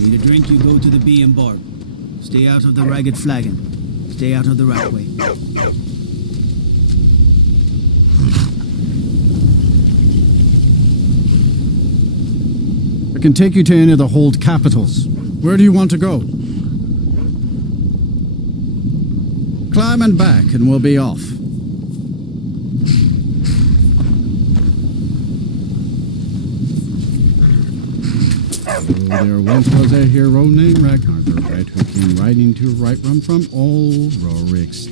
Need a drink, you go to the Bee and Barb. Stay out of the Ragged Flagon. Stay out of the Ratway. I can take you to any of the hold capitals. Where do you want to go? Climb and back and we'll be off. There once was a hero named Ragnar the Red who came riding to right run from old Rorik's.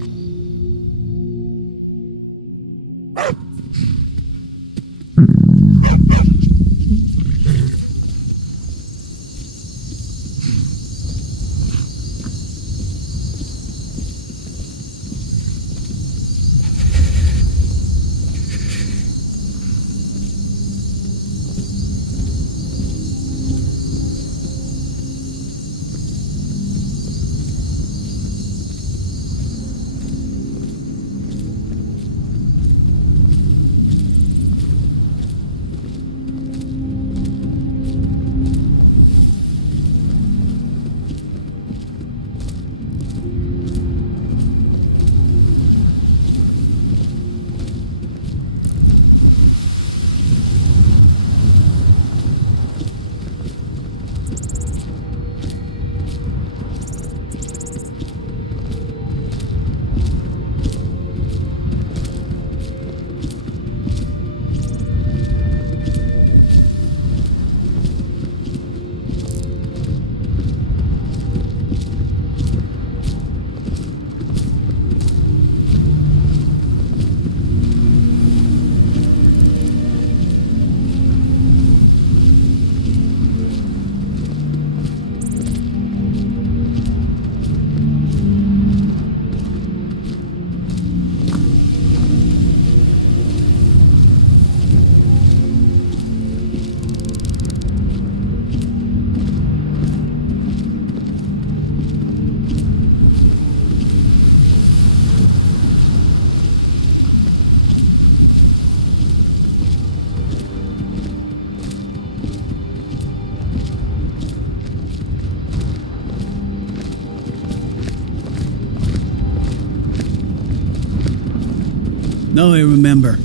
Now I remember.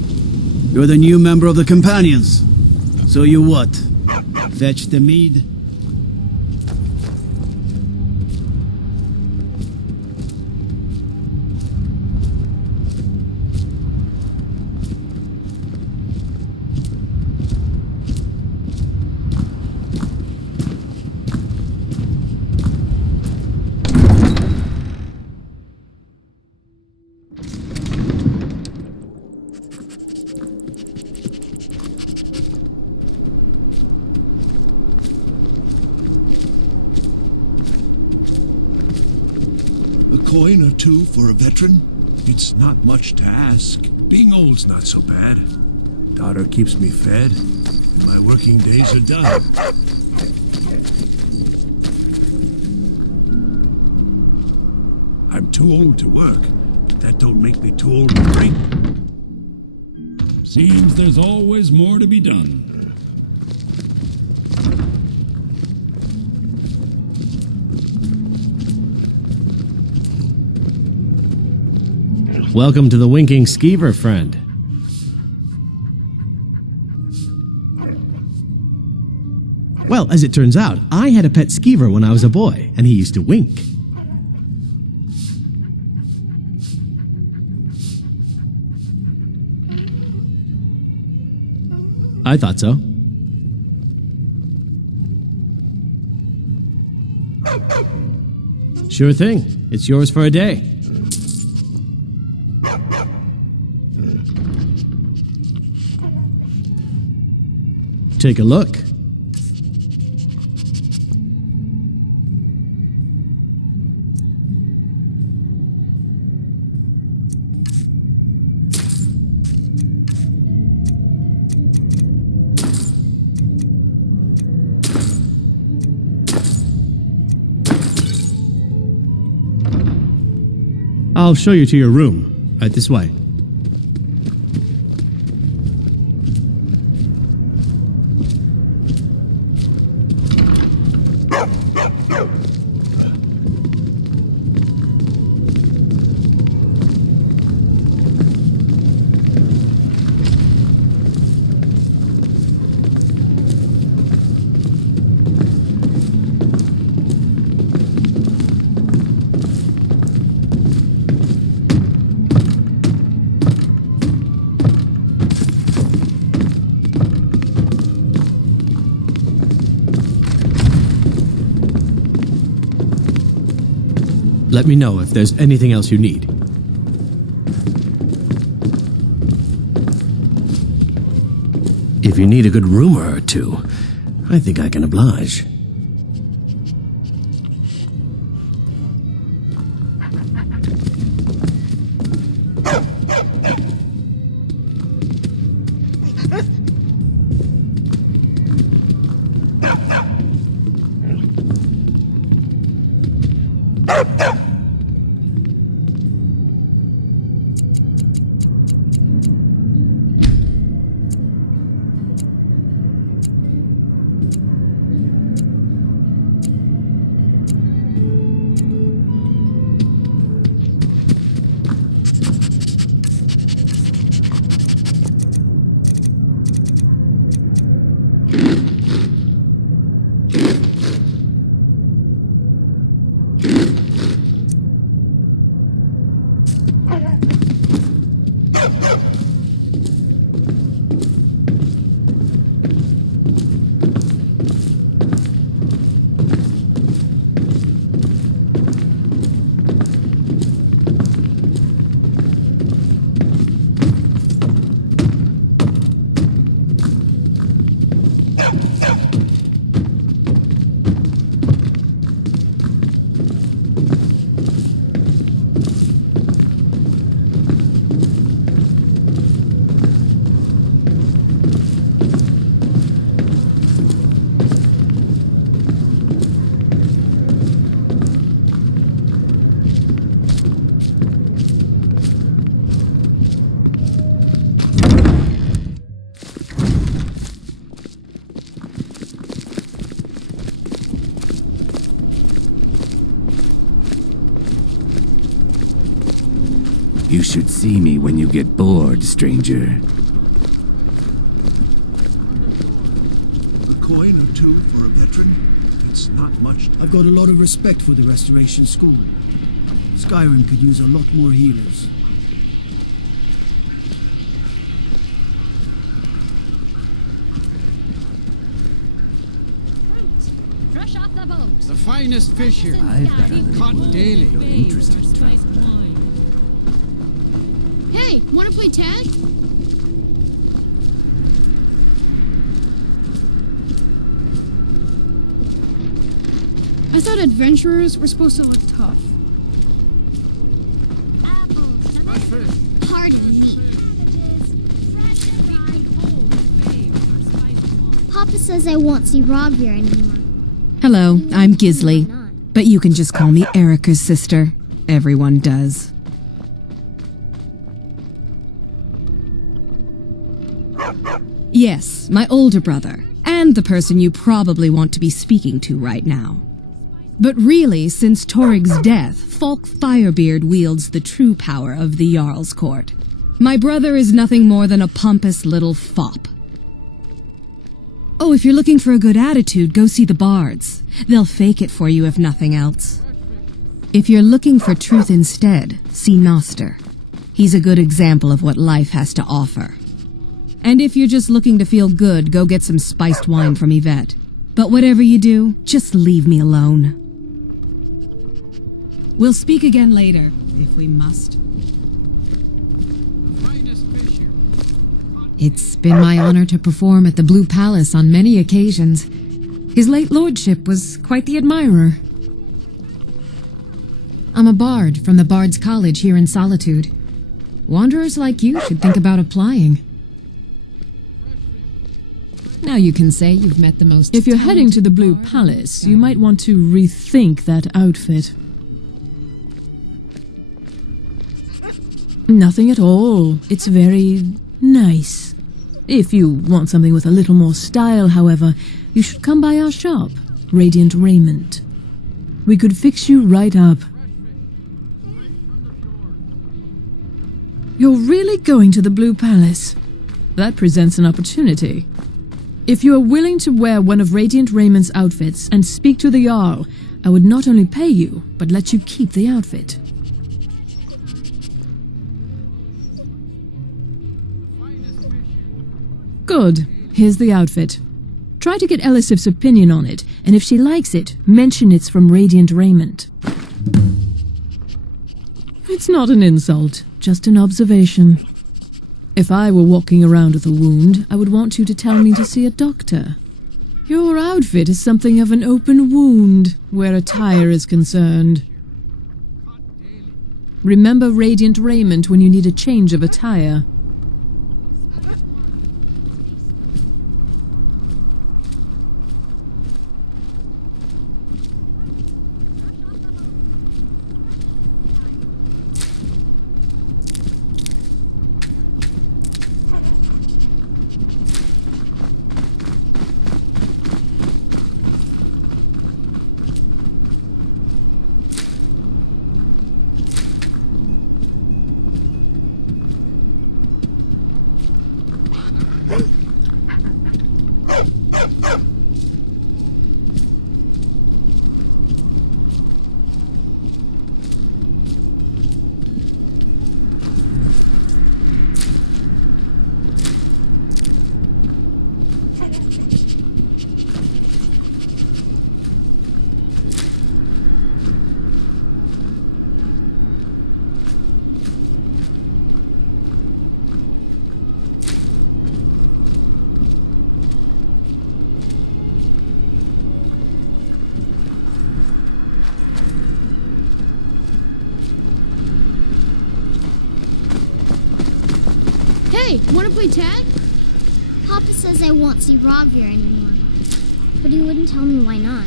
You're the new member of the Companions. So you what? Fetch the mead? A coin or two for a veteran? It's not much to ask. Being old's not so bad. Daughter keeps me fed, and my working days are done. I'm too old to work, but that don't make me too old to drink. Seems there's always more to be done. Welcome to the Winking Skeever, friend. Well, as it turns out, I had a pet skeever when I was a boy, and he used to wink. I thought so. Sure thing. It's yours for a day. Take a look. I'll show you to your room. Right this way. Let me know if there's anything else you need. If you need a good rumor or two, I think I can oblige. You should see me when you get bored, stranger. A coin or two for a veteran? It's not much. I've got a lot of respect for the Restoration School. Skyrim could use a lot more healers. Fresh off the boat. The finest fish here. I've got a little Caught word for daily. your interested traveler. Hey, wanna play tag? I thought adventurers were supposed to look tough. Pardon me. Papa says I won't see Rob here anymore. Hello, I'm Gisley, Why not? but you can just call me Erica's sister. Everyone does. Yes, my older brother, and the person you probably want to be speaking to right now. But really, since Torig's death, Falk Firebeard wields the true power of the Jarl's Court. My brother is nothing more than a pompous little fop. Oh, if you're looking for a good attitude, go see the bards. They'll fake it for you if nothing else. If you're looking for truth instead, see Noster. He's a good example of what life has to offer. And if you're just looking to feel good, go get some spiced wine from Yvette. But whatever you do, just leave me alone. We'll speak again later, if we must. It's been my honor to perform at the Blue Palace on many occasions. His late lordship was quite the admirer. I'm a bard from the Bard's College here in Solitude. Wanderers like you should think about applying. Now you can say you've met the most... If you're heading to the Blue Palace, you might want to rethink that outfit. Nothing at all. It's very nice. If you want something with a little more style, however, you should come by our shop, Radiant Raiment. We could fix you right up. You're really going to the Blue Palace? That presents an opportunity. If you are willing to wear one of Radiant Raymond's outfits and speak to the Jarl, I would not only pay you, but let you keep the outfit. Good. Here's the outfit. Try to get Elisif's opinion on it, and if she likes it, mention it's from Radiant Raiment. It's not an insult, just an observation. If I were walking around with a wound, I would want you to tell me to see a doctor. Your outfit is something of an open wound, where attire is concerned. Remember Radiant Raiment when you need a change of attire. Hey, wanna play tag? Papa says I won't see Rob here anymore. But he wouldn't tell me why not.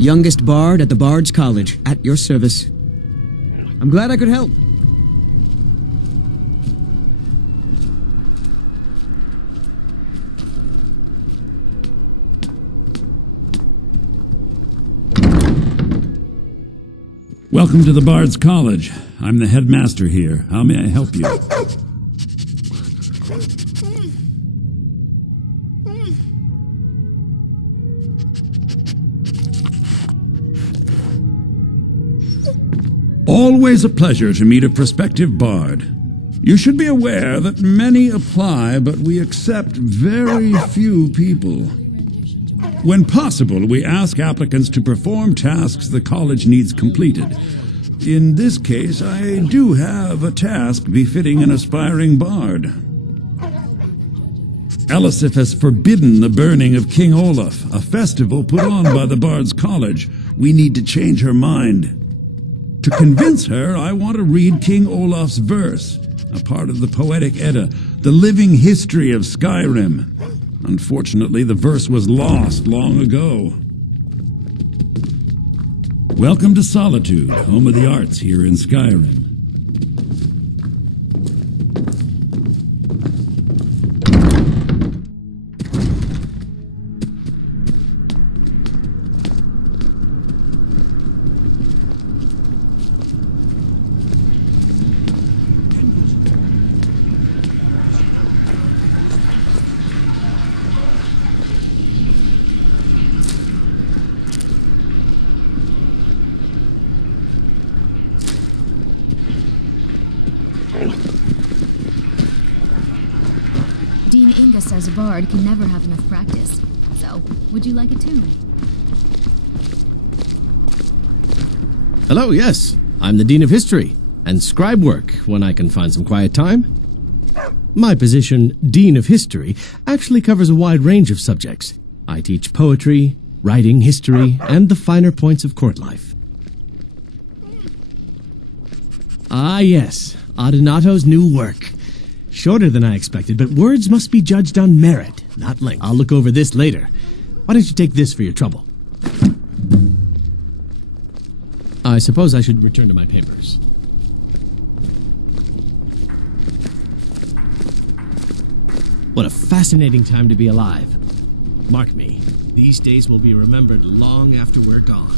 Youngest bard at the Bard's College, at your service. I'm glad I could help. Welcome to the Bard's College. I'm the headmaster here. How may I help you? Always a pleasure to meet a prospective bard. You should be aware that many apply, but we accept very few people. When possible, we ask applicants to perform tasks the college needs completed. In this case, I do have a task befitting an aspiring bard. Elisif has forbidden the burning of King Olaf, a festival put on by the Bard's College. We need to change her mind. To convince her, I want to read King Olaf's verse, a part of the Poetic Edda, the living history of Skyrim. Unfortunately, the verse was lost long ago. Welcome to Solitude, home of the arts here in Skyrim. Dean Inga says a bard can never have enough practice. So, would you like a tune? Hello, yes. I'm the Dean of History, and scribe work when I can find some quiet time. My position, Dean of History, actually covers a wide range of subjects. I teach poetry, writing, history, and the finer points of court life. Ah, yes. Adenato's new work. Shorter than I expected, but words must be judged on merit, not length. I'll look over this later. Why don't you take this for your trouble? I suppose I should return to my papers. What a fascinating time to be alive. Mark me, these days will be remembered long after we're gone.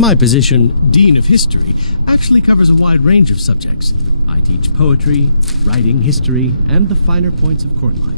My position, Dean of History, actually covers a wide range of subjects. I teach poetry, writing, history, and the finer points of court life.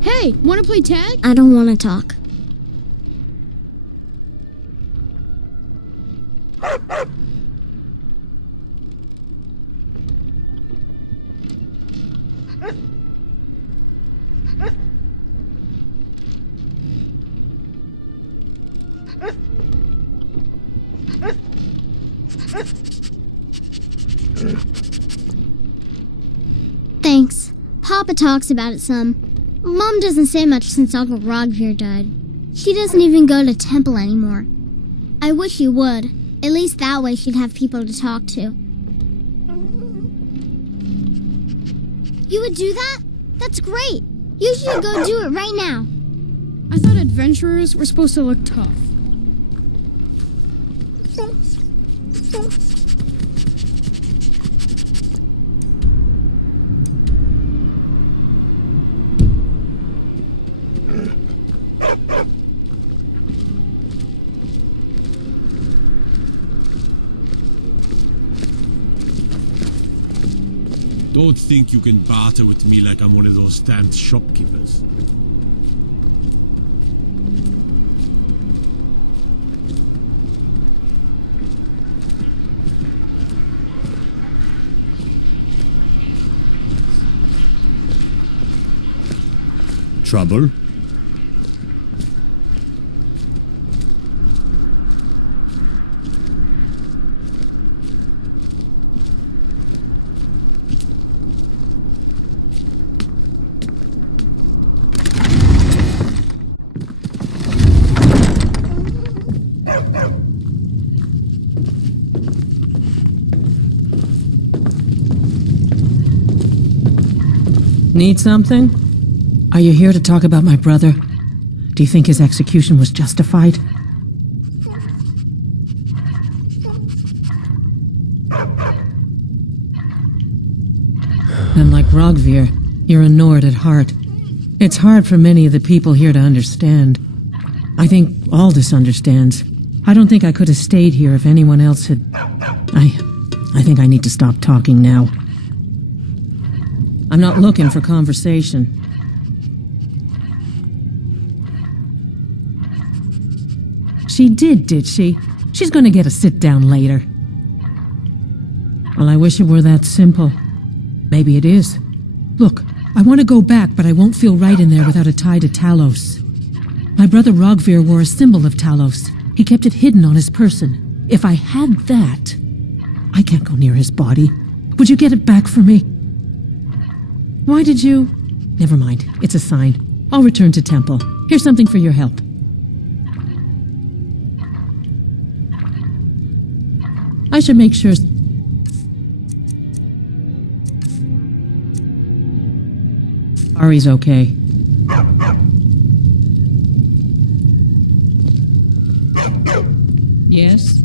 Hey, wanna play tag? I don't want to talk. Thanks. Papa talks about it some. Mom doesn't say much since Uncle Rogvir died. She doesn't even go to temple anymore. I wish she would. At least that way she'd have people to talk to. You would do that? That's great. You should go do it right now. I thought adventurers were supposed to look tough. Don't think you can barter with me like I'm one of those stamped shopkeepers. Trouble? Need something? Are you here to talk about my brother? Do you think his execution was justified? And like Rogvir, you're a Nord at heart. It's hard for many of the people here to understand. I think Aldous understands. I don't think I could have stayed here if anyone else had... I think I need to stop talking now. I'm not looking for conversation. She did she? She's gonna get a sit-down later. Well, I wish it were that simple. Maybe it is. Look, I want to go back, but I won't feel right in there without a tie to Talos. My brother Rogvir wore a symbol of Talos. He kept it hidden on his person. If I had that, I can't go near his body. Would you get it back for me? Why did you? Never mind. It's a sign. I'll return to temple. Here's something for your help. I should make sure... Ari's okay. Yes?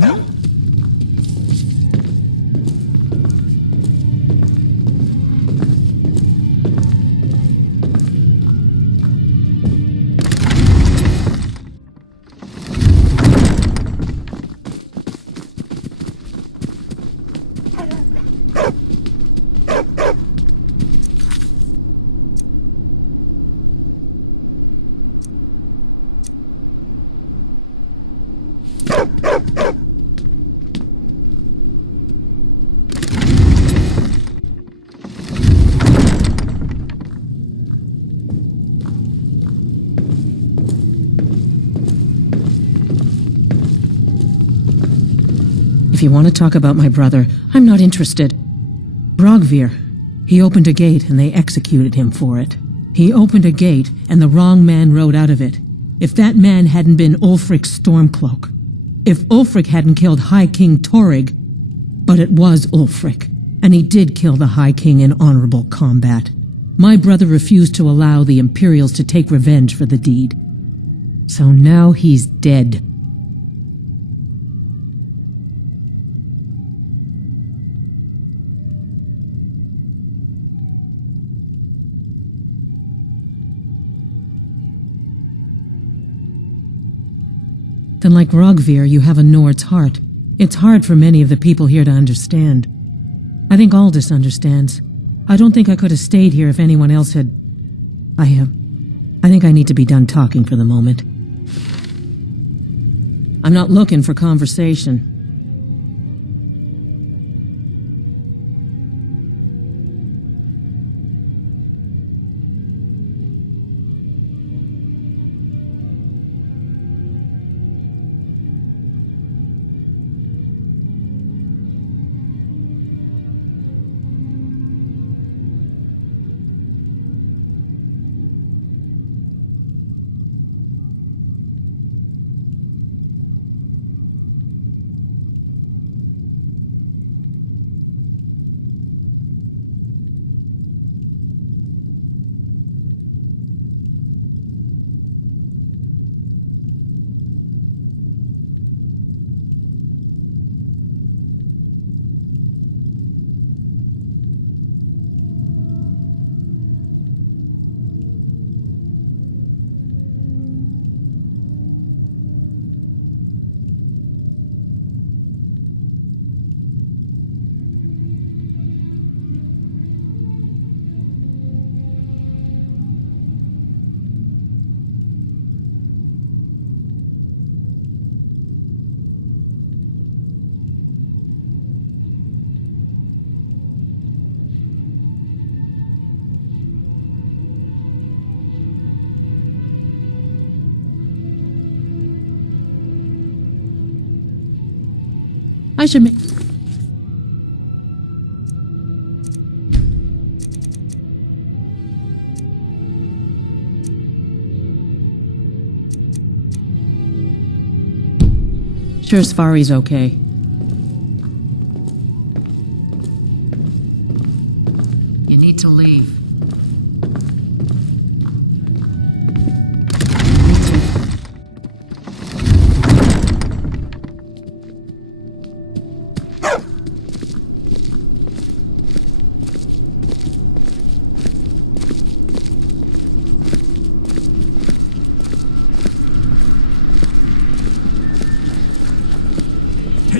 Huh? If you want to talk about my brother, I'm not interested. Rogvir. He opened a gate and they executed him for it. He opened a gate and the wrong man rode out of it. If that man hadn't been Ulfric's Stormcloak. If Ulfric hadn't killed High King Torrig. But it was Ulfric. And he did kill the High King in honorable combat. My brother refused to allow the Imperials to take revenge for the deed. So now he's dead. Then like Rogvir, you have a Nord's heart. It's hard for many of the people here to understand. I think Aldous understands. I don't think I could have stayed here if anyone else had... I think I need to be done talking for the moment. I'm not looking for conversation. I should make... Sure Sfari's okay. You need to leave.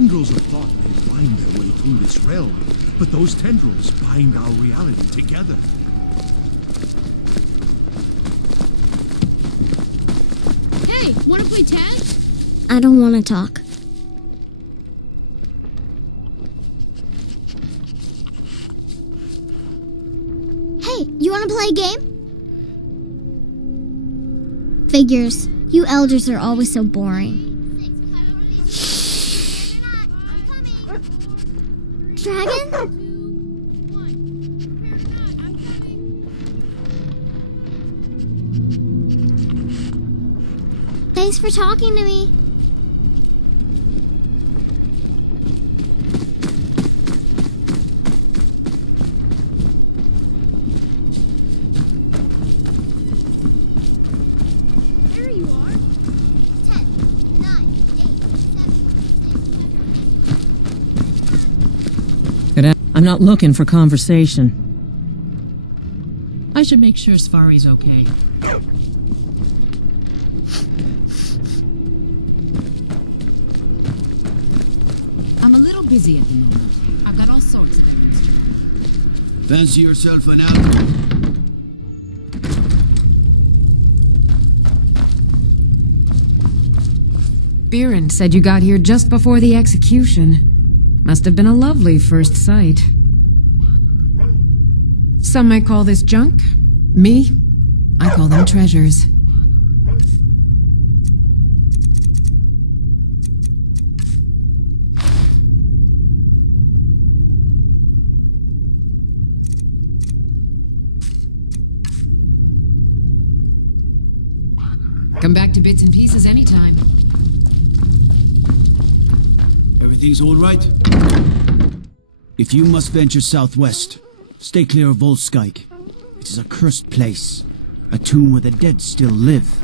Tendrils of thought may find their way through this realm, but those tendrils bind our reality together. Hey, wanna play tag? I don't want to talk. Hey, you want to play a game? Figures. You elders are always so boring. Dragon? Thanks for talking to me. There you are. 10, 9, 8, 7. I'm not looking for conversation. I should make sure Sfari's okay. I'm a little busy at the moment. I've got all sorts of things to do. Fancy yourself an outlaw? Biren said you got here just before the execution. Must have been a lovely first sight. Some might call this junk. Me, I call them treasures. Come back to bits and pieces anytime. Everything's all right? If you must venture southwest, stay clear of Volskike. It is a cursed place, a tomb where the dead still live.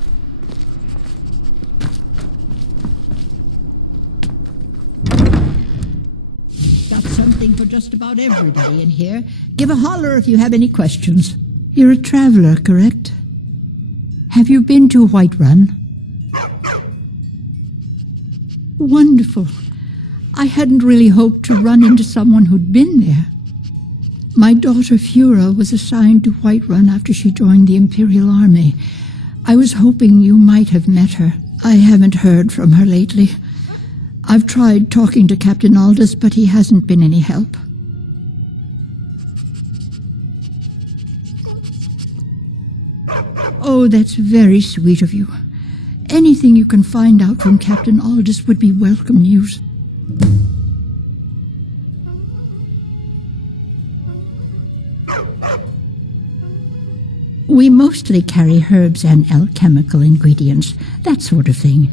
Got something for just about everybody in here. Give a holler if you have any questions. You're a traveler, correct? Have you been to Whiterun? Wonderful. I hadn't really hoped to run into someone who'd been there. My daughter Fura was assigned to Whiterun after she joined the Imperial Army. I was hoping you might have met her. I haven't heard from her lately. I've tried talking to Captain Aldous, but he hasn't been any help. Oh, that's very sweet of you. Anything you can find out from Captain Aldous would be welcome news. We mostly carry herbs and alchemical ingredients, that sort of thing.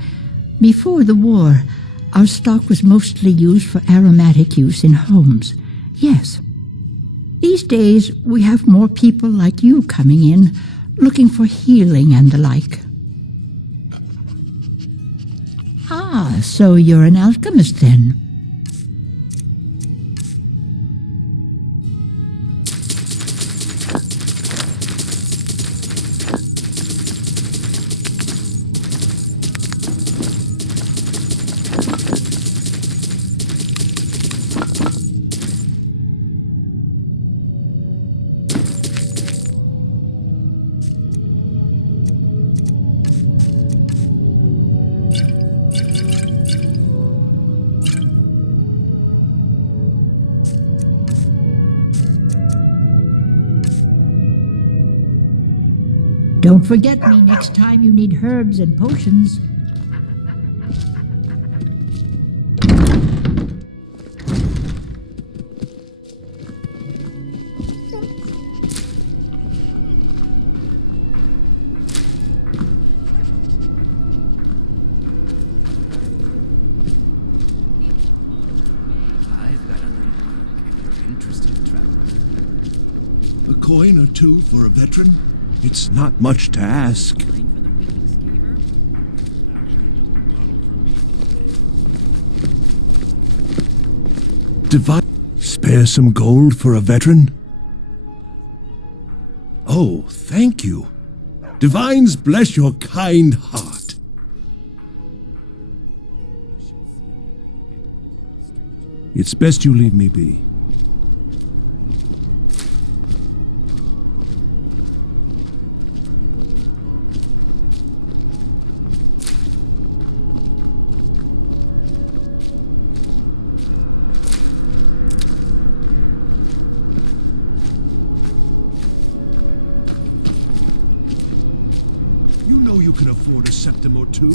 Before the war, our stock was mostly used for aromatic use in homes. Yes. These days, we have more people like you coming in, looking for healing and the like. Ah, so you're an alchemist then? Don't forget me next time you need herbs and potions. I've got a little work if you're interested, traveler. A coin or two for a veteran? It's not much to ask. Divine. Spare some gold for a veteran? Oh, thank you. Divines bless your kind heart. It's best you leave me be. You know you can afford a septim or two.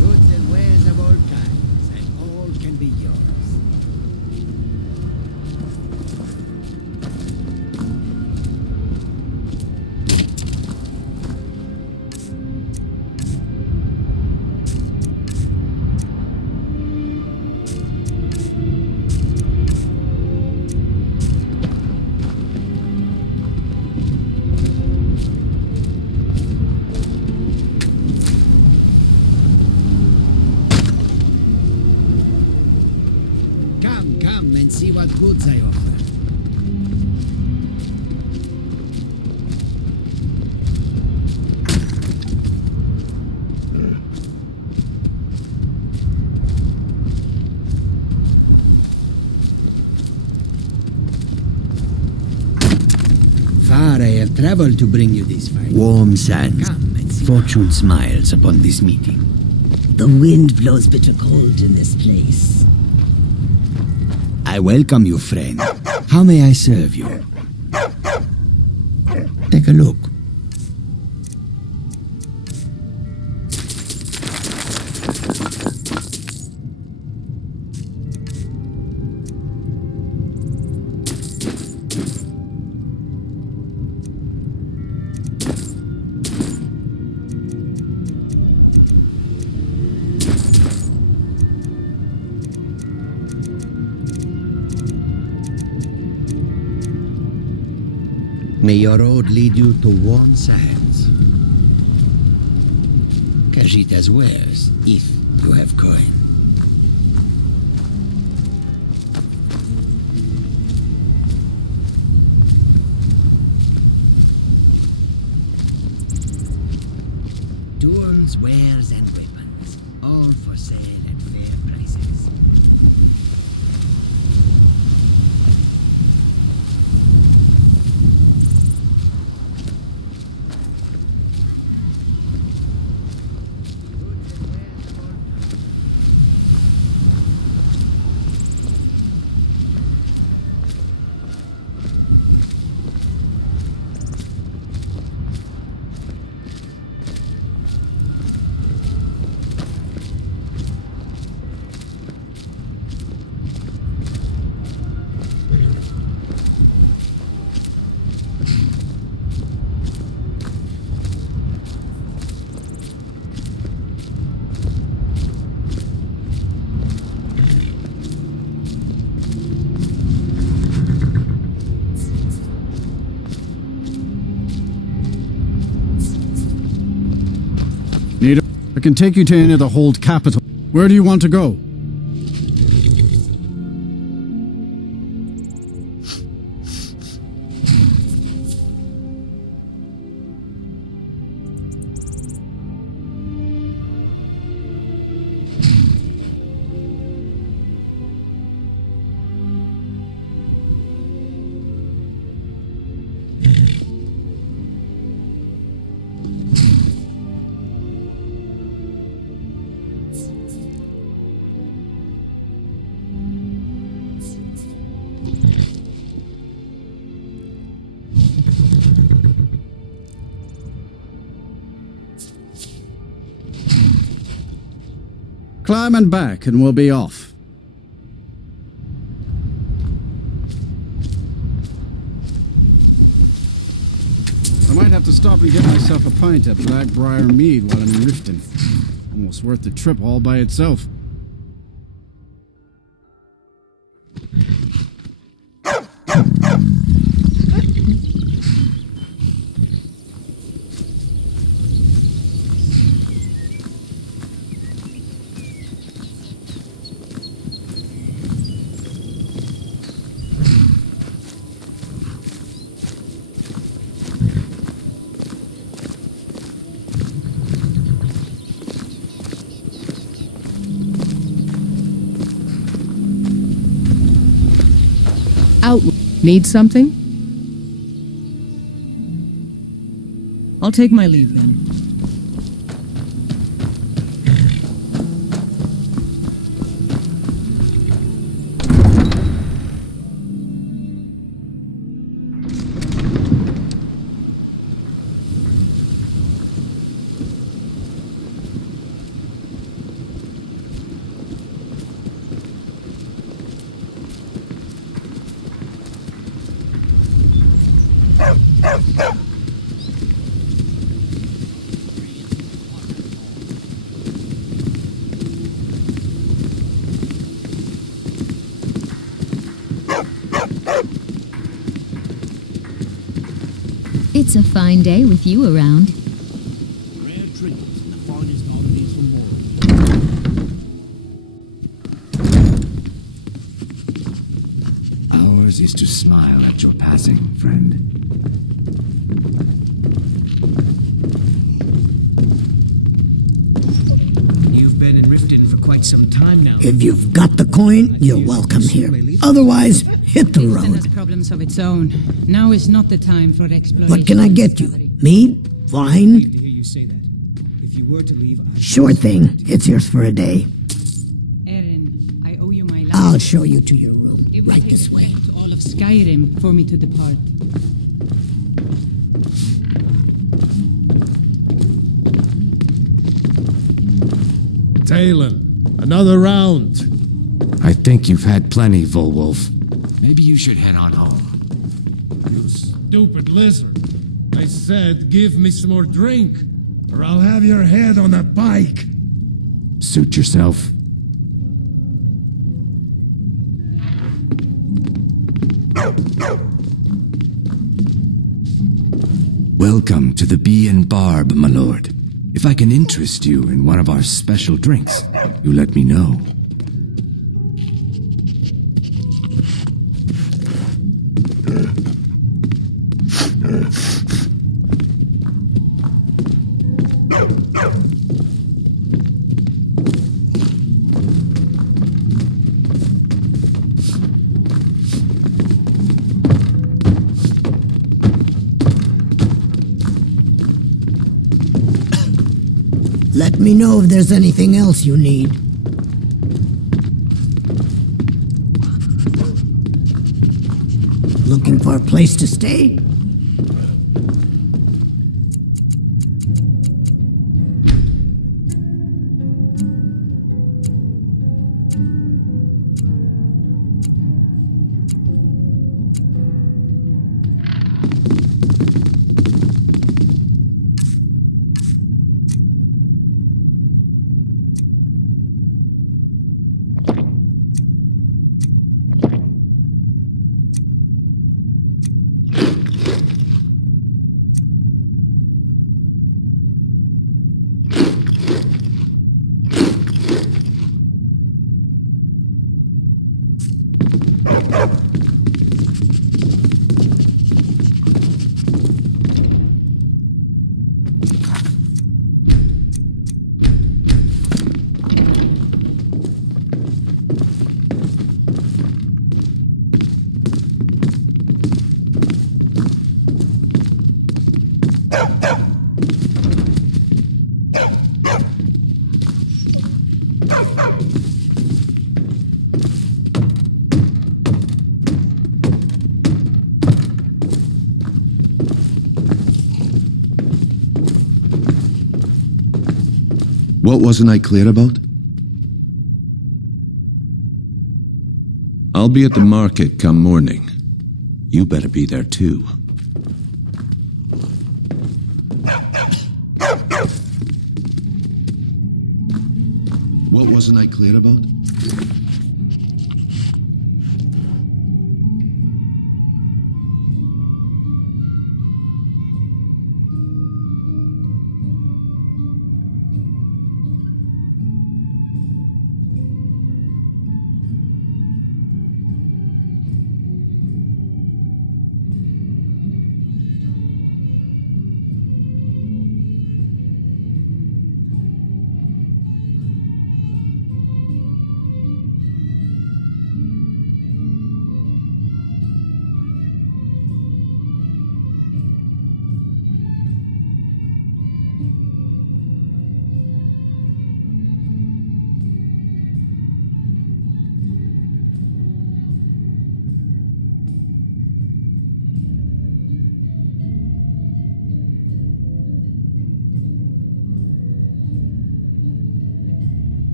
Goods and wares of all kinds, and all can be yours. Come and see what goods I offer. Far I have traveled to bring you this fight. Warm sands. Come and see. Fortune smiles upon this meeting. The wind blows bitter cold in this place. I welcome you, friend. How may I serve you? Take a look. May your road lead you to warm sands. Kajita's wares, if you have coin. Tools, wares, and weapons, all for sale at fair prices. I can take you to any of the hold capital. Where do you want to go? Climb and back and we'll be off. to stop and get myself a pint at Blackbriar Mead while I'm in Riften. Almost worth the trip all by itself. Out. Need something? I'll take my leave then. It's a fine day with you around. Rare trinkets and the finest oddities from Morndas. Ours is to smile at your passing, friend. You've been in Riften for quite some time now. If you've got the coin, you're welcome here. Otherwise, hit the Riften road. has problems of its own. Now is not the time for exploration. What can I get you? Mead? Wine? To hear you say that. If you were to leave, Sure thing. It's yours for a day. Erin, I owe you my life. I'll show you to your room. It will Right take this way. effect all of Skyrim for me to depart. Talon, another round. I think you've had plenty, Volwolf. Maybe you should head on home. You stupid lizard. I said give me some more drink, or I'll have your head on a pike. Suit yourself. Welcome to the Bee and Barb, my lord. If I can interest you in one of our special drinks, you let me know. Let me know if there's anything else you need. Looking for a place to stay? What wasn't I clear about? I'll be at the market come morning. You better be there too. What wasn't I clear about?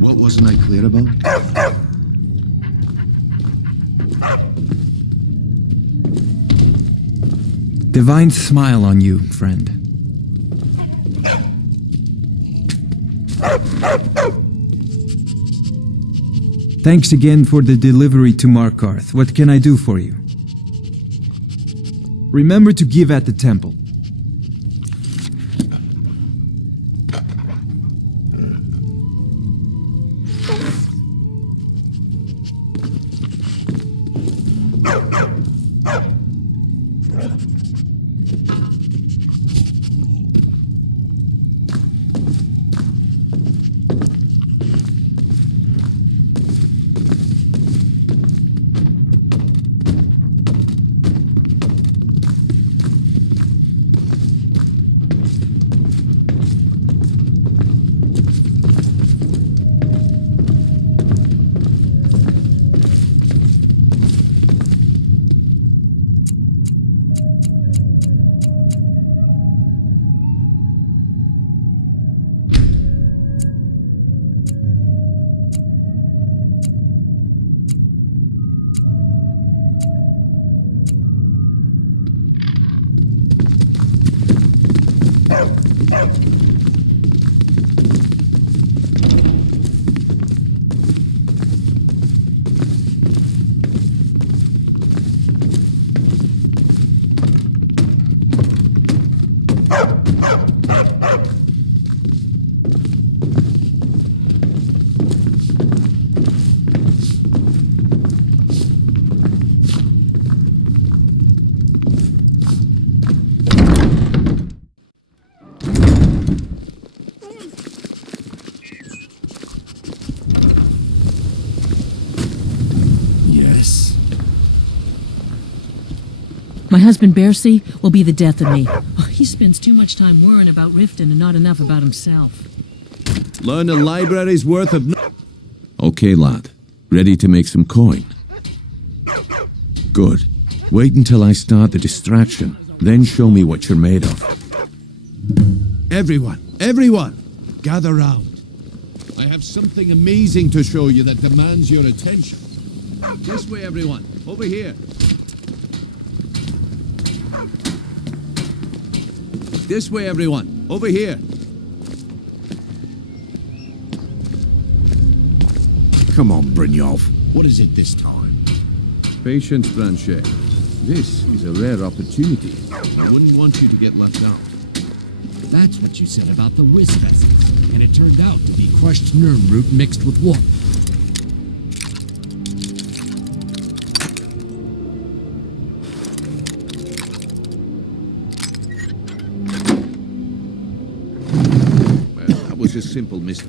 What wasn't I clear about? Divine smile on you, friend. Thanks again for the delivery to Markarth. What can I do for you? Remember to give at the temple. My husband Bercy will be the death of me. Oh, he spends too much time worrying about Riften and not enough about himself. Learn a library's worth of... Okay, lad. Ready to make some coin? Good. Wait until I start the distraction, then show me what you're made of. Everyone, gather round. I have something amazing to show you that demands your attention. This way, everyone. Over here. This way, everyone. Over here. Come on, Brynjolf. What is it this time? Patience, Blanchet. This is a rare opportunity. I wouldn't want you to get left out. That's what you said about the whiz vessels, and it turned out to be crushed nerm root mixed with water. Well, that was a simple mistake.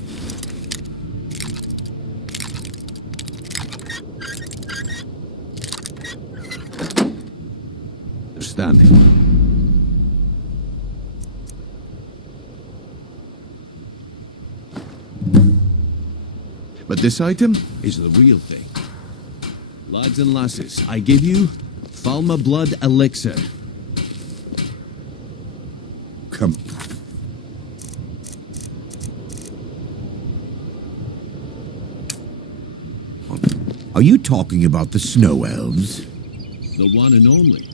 Standing. But this item is the real thing. Lads and lasses, I give you Falma Blood Elixir. Come. Are you talking about the Snow Elves? The one and only.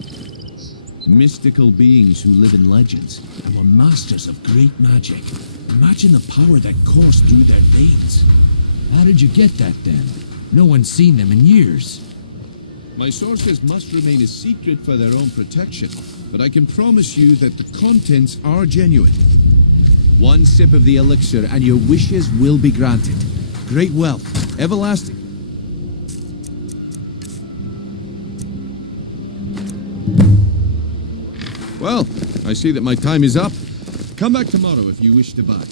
Mystical beings who live in legends and were masters of great magic. Imagine the power that coursed through their veins. How did you get that, then? No one's seen them in years. My sources must remain a secret for their own protection, but I can promise you that the contents are genuine. One sip of the elixir and your wishes will be granted. Great wealth, everlasting. Well, I see that my time is up. Come back tomorrow if you wish to buy.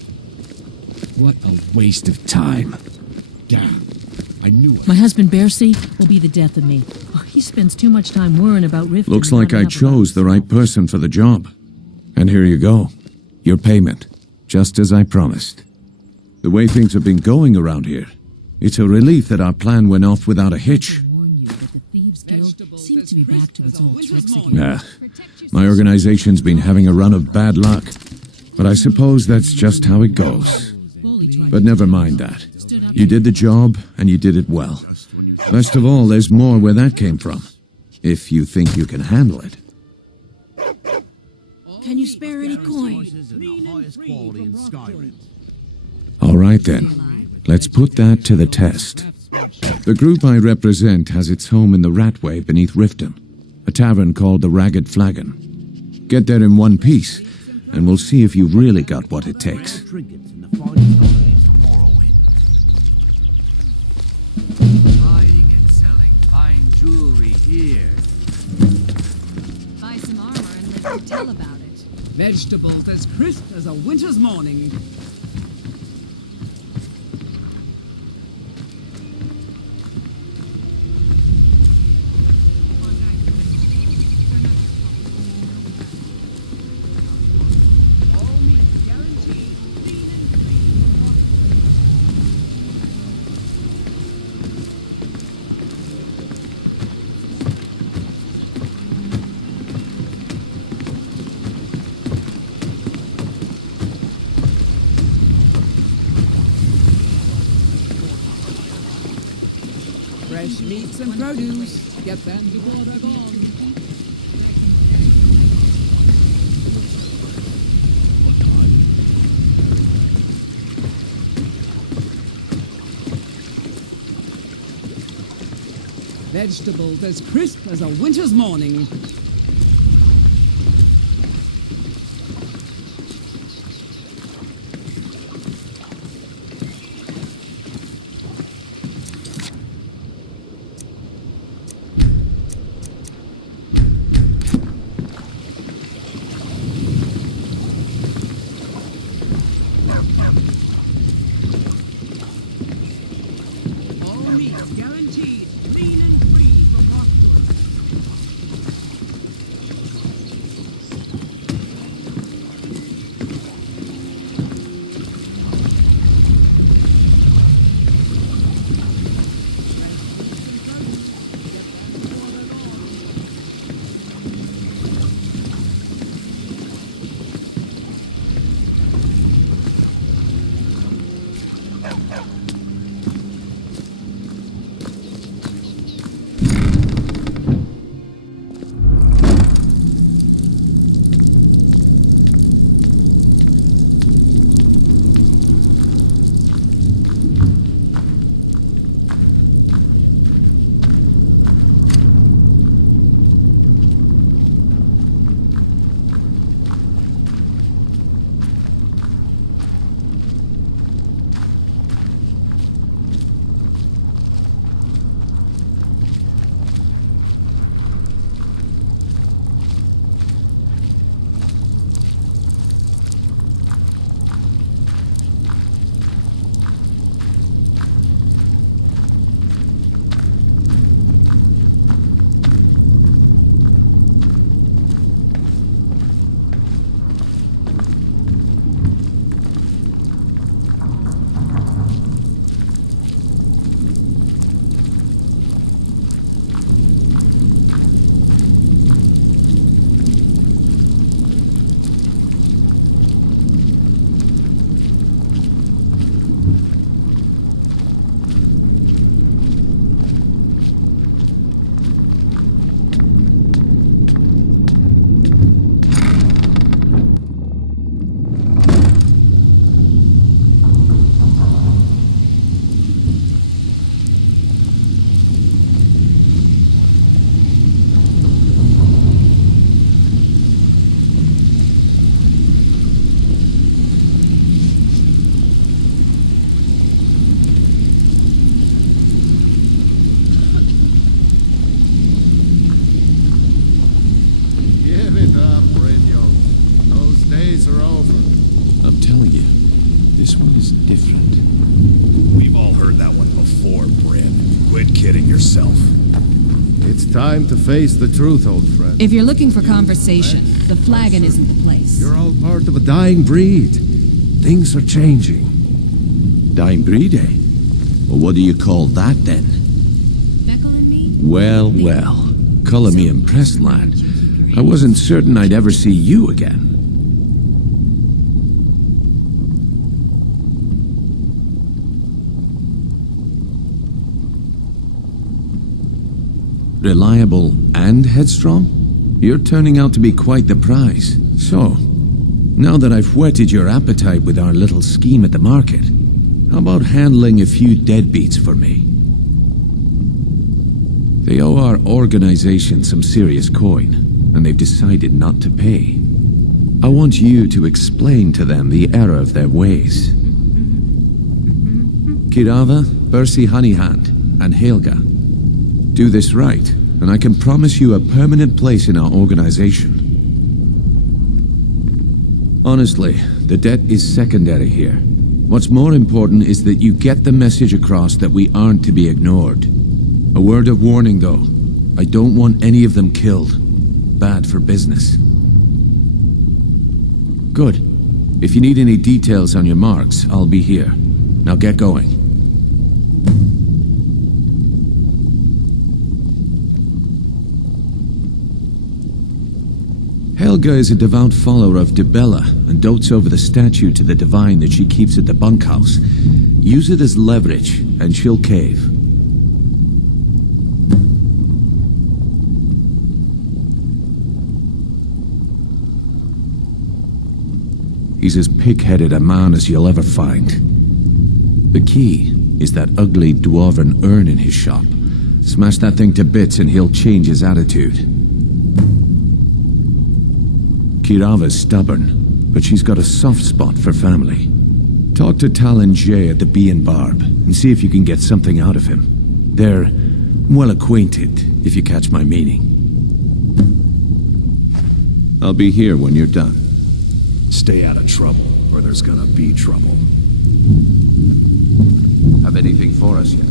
What a waste of time. Damn, I knew it. My husband, Bercy, will be the death of me. Oh, he spends too much time worrying about Riften. Looks like I chose the right person for the job. And here you go. Your payment. Just as I promised. The way things have been going around here, it's a relief that our plan went off without a hitch. The Thieves Guild seems to be back to its old tricks again. Nah, my organization's been having a run of bad luck. But I suppose that's just how it goes. But never mind that. You did the job, and you did it well. Best of all, there's more where that came from. If you think you can handle it. Can you spare any coin? All right then. Let's put that to the test. The group I represent has its home in the Ratway beneath Riften, a tavern called the Ragged Flagon. Get there in one piece, and we'll see if you've really got what it takes. Buying and selling fine jewelry here. Buy some armor and let them tell about it. Vegetables as crisp as a winter's morning. Fresh meats and produce. Get them before they're gone. Vegetables as crisp as a winter's morning. different. We've all heard that one before, Bryn. Quit kidding yourself. It's time to face the truth, old friend. If you're looking for conversation, the flagon isn't the place. You're all part of a dying breed. Things are changing. Dying breed, eh? Well, what do you call that, then? Beckle and me? Well, well. Color me impressed, lad. I wasn't certain I'd ever see you again. Reliable and headstrong? You're turning out to be quite the prize. So, now that I've whetted your appetite with our little scheme at the market, how about handling a few deadbeats for me? They owe our organization some serious coin, and they've decided not to pay. I want you to explain to them the error of their ways. Kirava, Bersi Honeyhand, and Helga. Do this right, and I can promise you a permanent place in our organization. Honestly, the debt is secondary here. What's more important is that you get the message across that we aren't to be ignored. A word of warning, though. I don't want any of them killed. Bad for business. Good. If you need any details on your marks, I'll be here. Now get going. Helga is a devout follower of Dibella and dotes over the statue to the divine that she keeps at the bunkhouse. Use it as leverage, and she'll cave. He's as pig-headed a man as you'll ever find. The key is that ugly dwarven urn in his shop. Smash that thing to bits and he'll change his attitude. Kirava's stubborn, but she's got a soft spot for family. Talk to Talon Jay at the Bee and Barb and see if you can get something out of him. They're well acquainted, if you catch my meaning. I'll be here when you're done. Stay out of trouble, or there's gonna be trouble. Have anything for us yet?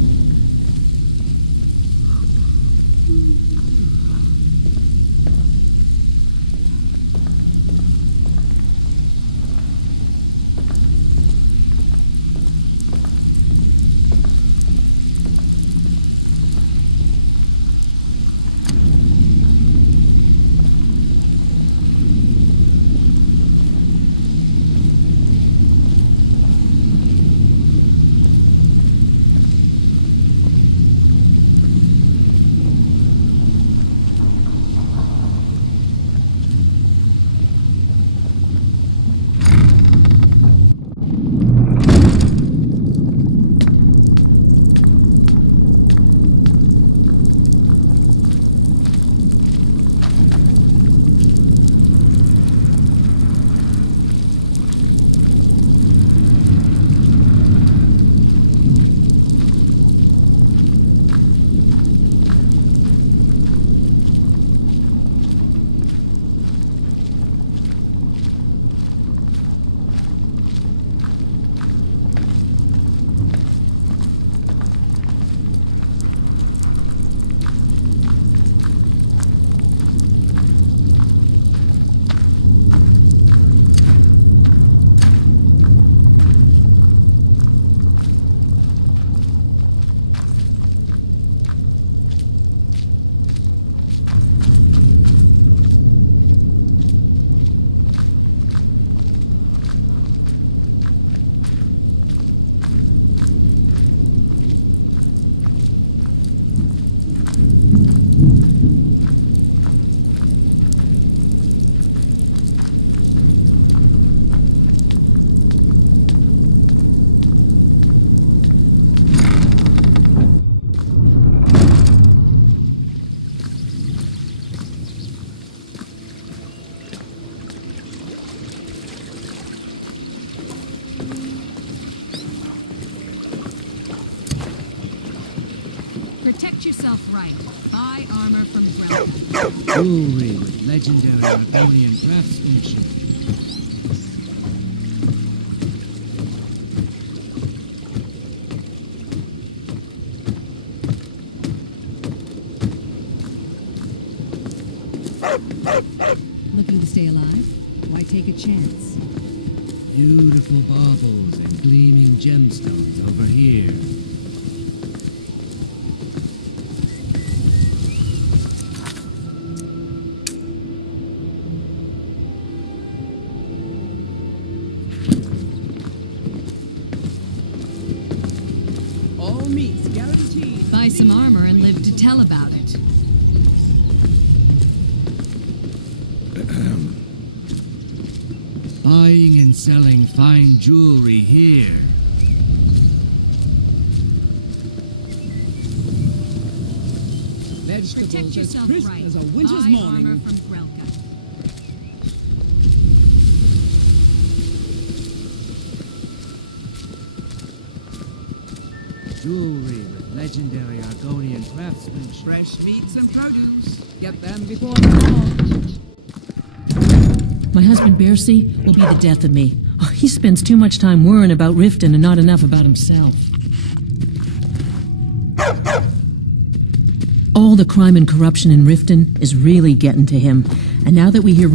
Protect yourself right. Buy armor from Grelka. Jewelry with legendary Argonian craftsmanship. Looking to stay alive? Why take a chance? Beautiful baubles and gleaming gemstones over here. All meats guaranteed. Buy some armor and live to tell about it. Buying and selling fine jewelry here. Vegetables Protect as yourself crisp right. as a winter's Buy morning. armor from Grelka. Jewelry with legendary Argonian craftsmanship. Fresh meats and produce. Get them before the fall. My husband Bercy will be the death of me. Oh, he spends too much time worrying about Riften and not enough about himself. All the crime and corruption in Riften is really getting to him. And now that we hear...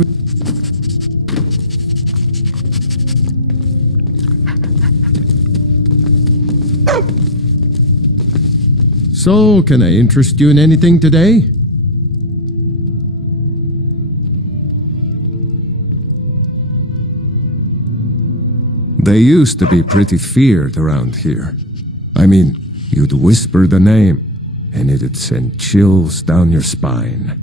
So, can I interest you in anything today? They used to be pretty feared around here. I mean, you'd whisper the name, and it'd send chills down your spine.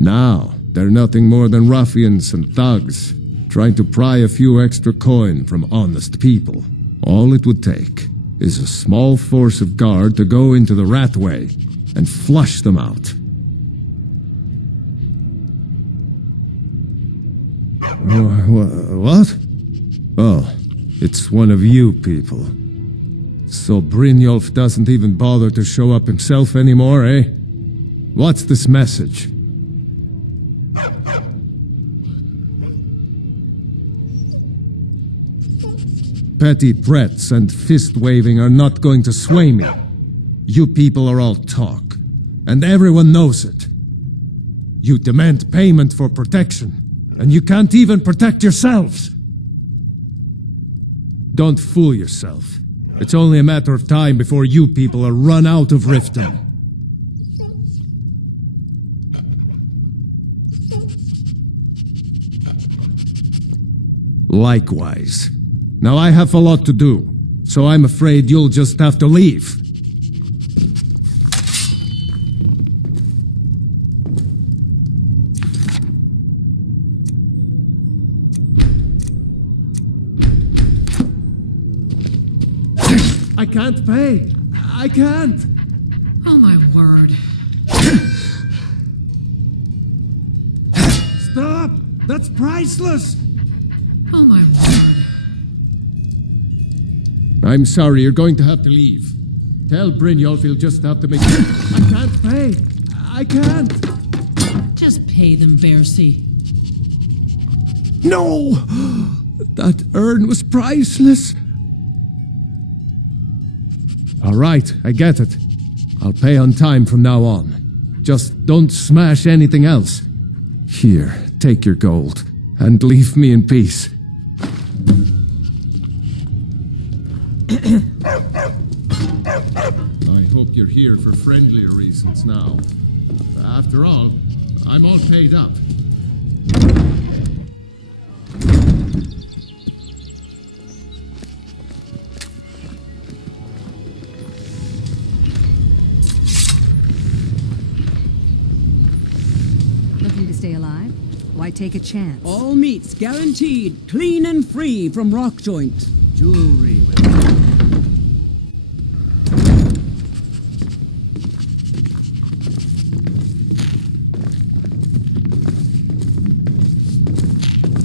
Now, they're nothing more than ruffians and thugs, trying to pry a few extra coin from honest people. All it would take is a small force of guard to go into the Ratway and flush them out. What? Oh, it's one of you people. So Brynjolf doesn't even bother to show up himself anymore, eh? What's this message? Petty threats and fist-waving are not going to sway me. You people are all talk, and everyone knows it. You demand payment for protection, and you can't even protect yourselves. Don't fool yourself. It's only a matter of time before you people are run out of Riften. Likewise. Now I have a lot to do, so I'm afraid you'll just have to leave. I can't pay. I can't. Oh my word. Stop! That's priceless! Oh my word. I'm sorry, you're going to have to leave. Tell Brynjolf he'll just have to make... I can't pay! I can't! Just pay them, Bercy. No! That urn was priceless! All right, I get it. I'll pay on time from now on. Just don't smash anything else. Here, take your gold, and leave me in peace. I hope you're here for friendlier reasons now. After all, I'm all paid up. Looking to stay alive? Why take a chance? All meats guaranteed, clean and free from rock joint. Jewelry with...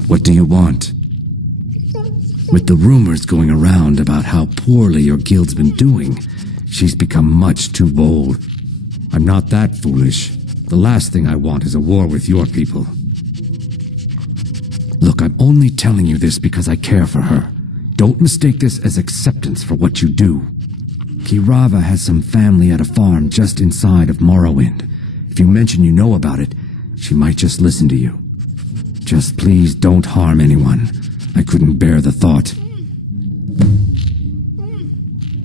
What do you want? With the rumors going around about how poorly your guild's been doing, she's become much too bold. I'm not that foolish. The last thing I want is a war with your people. Look, I'm only telling you this because I care for her. Don't mistake this as acceptance for what you do. Kirava has some family at a farm just inside of Morrowind. If you mention you know about it, She might just listen to you. Just please don't harm anyone. I couldn't bear the thought.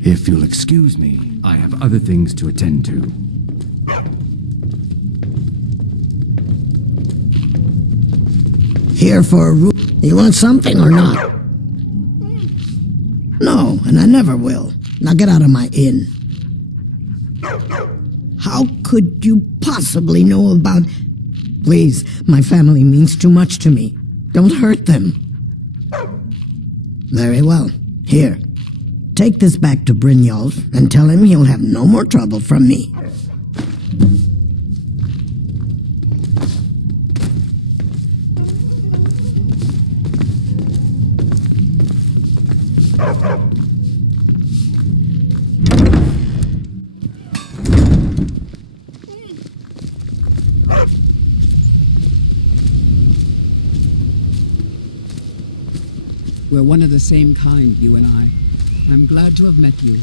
If you'll excuse me, I have other things to attend to. Here for a You want something or not? No, and I never will. Now get out of my inn. How could you possibly know about... Please, my family means too much to me. Don't hurt them. Very well. Here. Take this back to Brynjolf and tell him he'll have no more trouble from me. We're one of the same kind, you and I. I'm glad to have met you.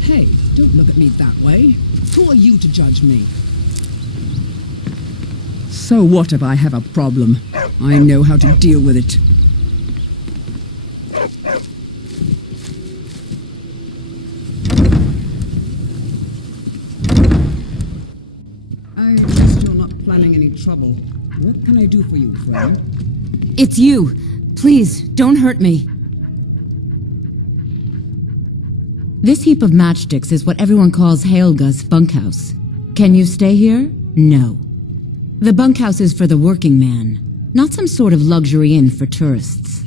Hey, don't look at me that way. Who are you to judge me? So what if I have a problem? I know how to deal with it. I guess you're not planning any trouble. What can I do for you, friend? It's you. Please, don't hurt me. This heap of matchsticks is what everyone calls Helga's bunkhouse. Can you stay here? No. The bunkhouse is for the working man, not some sort of luxury inn for tourists.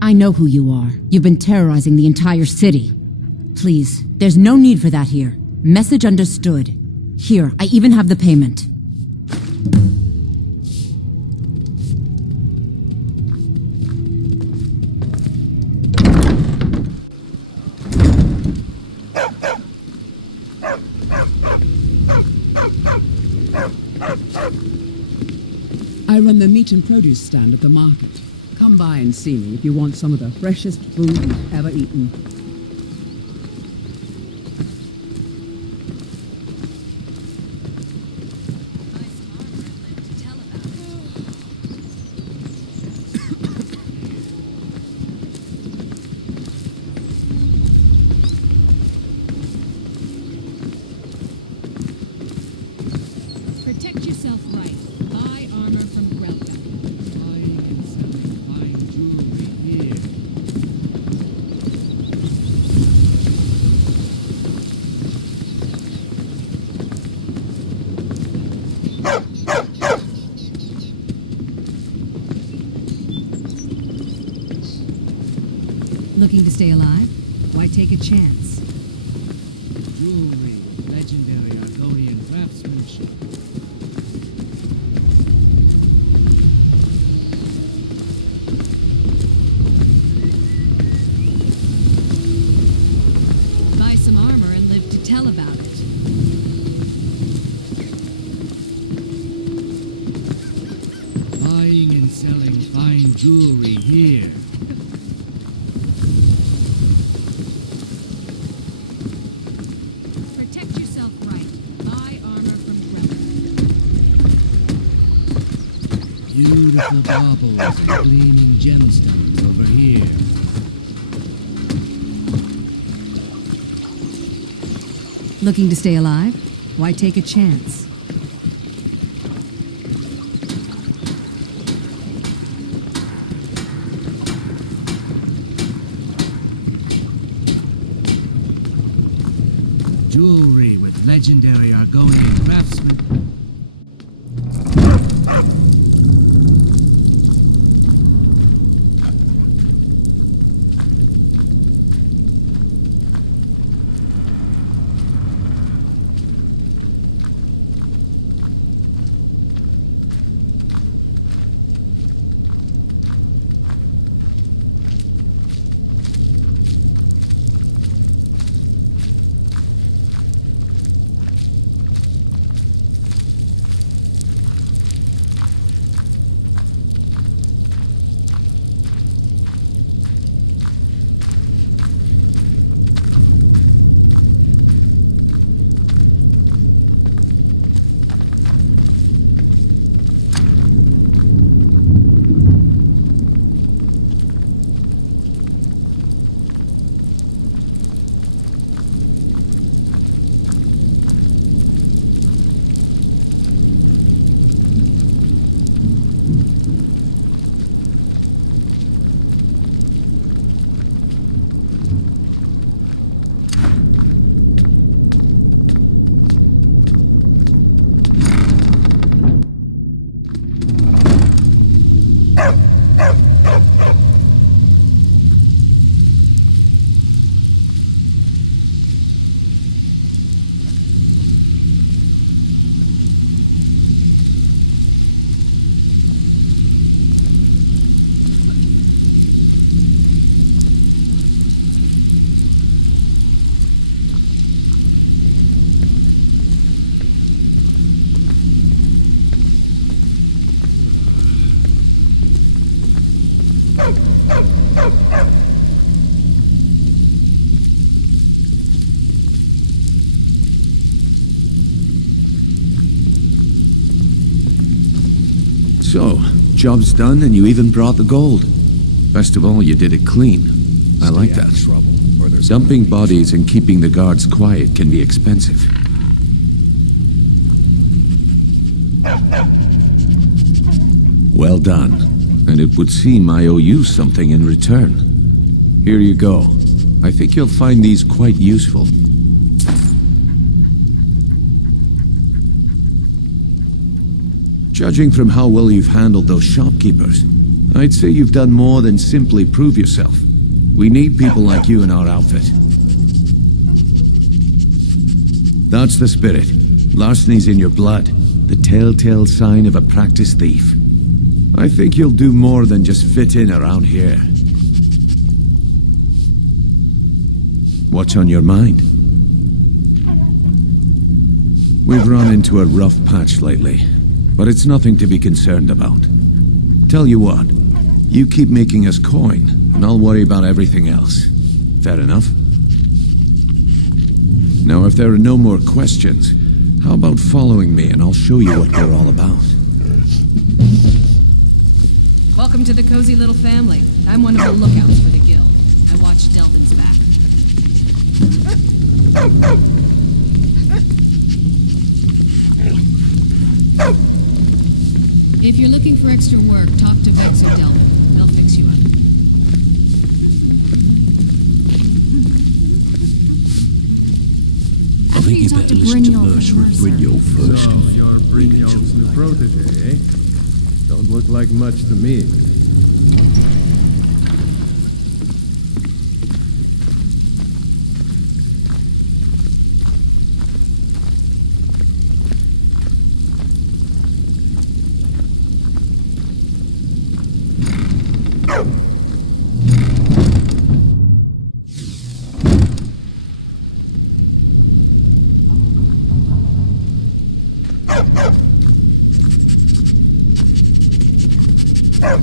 I know who you are. You've been terrorizing the entire city. Please, there's no need for that here. Message understood. Here, I even have the payment. I run the meat and produce stand at the market. Come by and see me if you want some of the freshest food you've ever eaten. Protect yourself right. Buy armor from Grelka. Looking to stay alive? Why take a chance? Jewelry, legendary Argonian craftsmanship. Buy some armor and live to tell about it. Buying and selling fine jewelry here. Protect yourself right. Buy armor from Grelka. Beautiful baubles and gleaming gemstones over here. Looking to stay alive? Why take a chance? Jewelry with legendary Argonian craftsmen. So, job's done and you even brought the gold. Best of all, you did it clean. I like that. Dumping bodies and keeping the guards quiet can be expensive. Well done. And it would seem I owe you something in return. Here you go. I think you'll find these quite useful. Judging from how well you've handled those shopkeepers, I'd say you've done more than simply prove yourself. We need people like you in our outfit. That's the spirit. Larceny's in your blood. The telltale sign of a practiced thief. I think you'll do more than just fit in around here. What's on your mind? We've run into a rough patch lately, but it's nothing to be concerned about. Tell you what, you keep making us coin, and I'll worry about everything else. Fair enough? Now, if there are no more questions, how about following me and I'll show you what we're all about? Welcome to the cozy little family. I'm one of the lookouts for the guild. I watch Delvin's back. If you're looking for extra work, talk to Vex or Delvin. They'll fix you up. I think you better listen to Mercer and Brynjolf first. So, you're Brynjolf's new protege, eh? Don't look like much to me.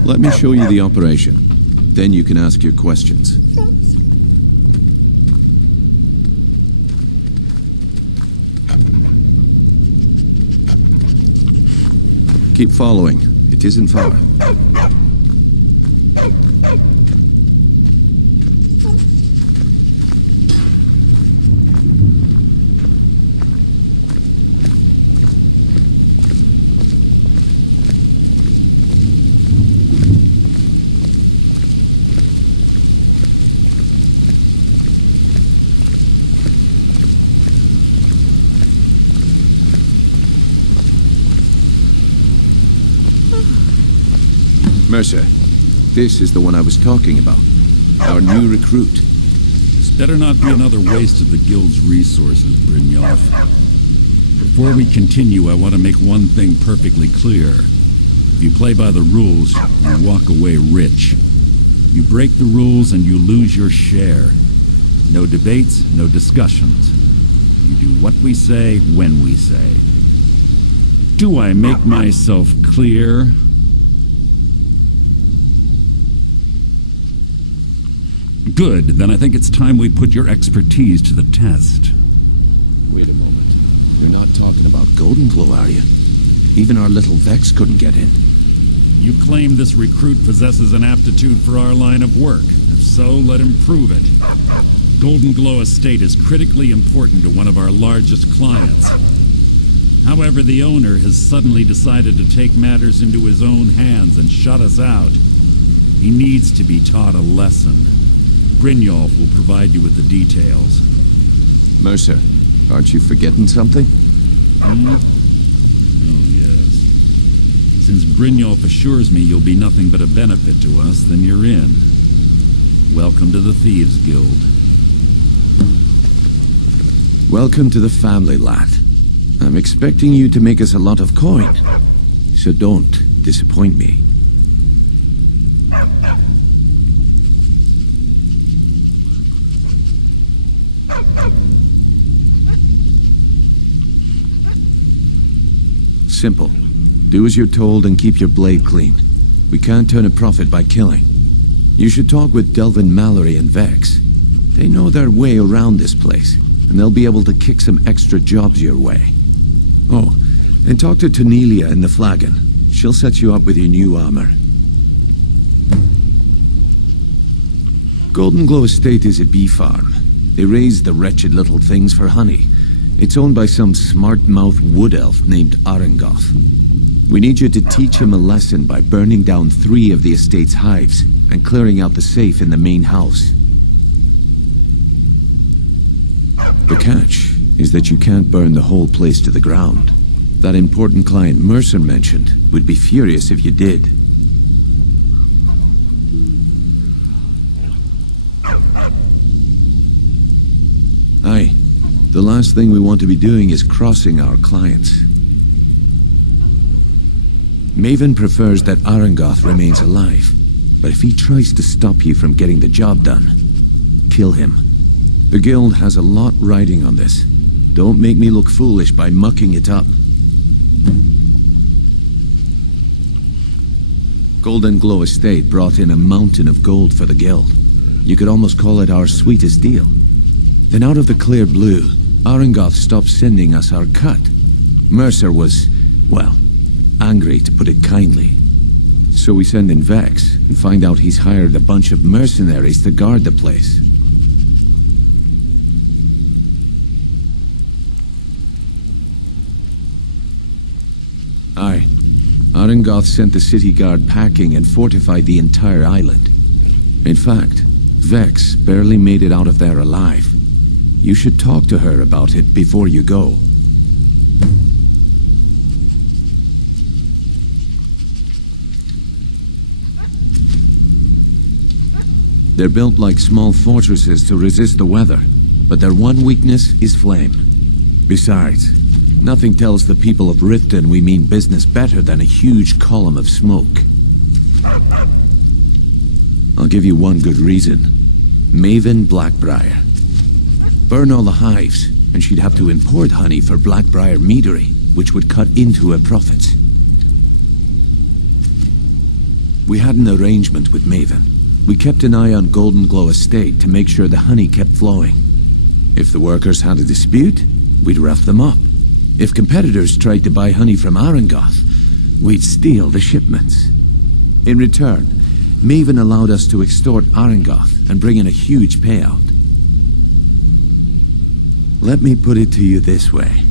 Let me show you the operation. Then you can ask your questions. Keep following. It isn't far. Mercer, this is the one I was talking about. Our new recruit. This better not be another waste of the guild's resources, Brynjolf. Before we continue, I want to make one thing perfectly clear. If you play by the rules, you walk away rich. You break the rules and you lose your share. No debates, no discussions. You do what we say, when we say. Do I make myself clear? Good, then I think it's time we put your expertise to the test. Wait a moment. You're not talking about Golden Glow, are you? Even our little Vex couldn't get in. You claim this recruit possesses an aptitude for our line of work. If so, let him prove it. Golden Glow Estate is critically important to one of our largest clients. However, the owner has suddenly decided to take matters into his own hands and shut us out. He needs to be taught a lesson. Brynjolf will provide you with the details. Mercer, aren't you forgetting something? Oh, yes. Since Brynjolf assures me you'll be nothing but a benefit to us, then you're in. Welcome to the Thieves Guild. Welcome to the family, lad. I'm expecting you to make us a lot of coin, so don't disappoint me. Simple. Do as you're told and keep your blade clean. We can't turn a profit by killing. You should talk with Delvin Mallory and Vex. They know their way around this place, and they'll be able to kick some extra jobs your way. Oh, and talk to Tanelia in the Flagon. She'll set you up with your new armor. Golden Glow Estate is a bee farm. They raise the wretched little things for honey. It's owned by some smart-mouthed wood elf named Arangoth. We need you to teach him a lesson by burning down 3 of the estate's hives and clearing out the safe in the main house. The catch is that you can't burn the whole place to the ground. That important client Mercer mentioned would be furious if you did. Aye. The last thing we want to be doing is crossing our clients. Maven prefers that Arangoth remains alive, but if he tries to stop you from getting the job done, kill him. The guild has a lot riding on this. Don't make me look foolish by mucking it up. Golden Glow Estate brought in a mountain of gold for the guild. You could almost call it our sweetest deal. Then out of the clear blue, Arangoth stopped sending us our cut. Mercer was, well, angry to put it kindly. So we send in Vex and find out he's hired a bunch of mercenaries to guard the place. Aye. Arangoth sent the city guard packing and fortified the entire island. In fact, Vex barely made it out of there alive. You should talk to her about it before you go. They're built like small fortresses to resist the weather, but their one weakness is flame. Besides, nothing tells the people of Riften we mean business better than a huge column of smoke. I'll give you one good reason. Maven Blackbriar. Burn all the hives, and she'd have to import honey for Blackbriar meadery, which would cut into her profits. We had an arrangement with Maven. We kept an eye on Golden Glow Estate to make sure the honey kept flowing. If the workers had a dispute, we'd rough them up. If competitors tried to buy honey from Arangoth, we'd steal the shipments. In return, Maven allowed us to extort Arangoth and bring in a huge payout. Let me put it to you this way.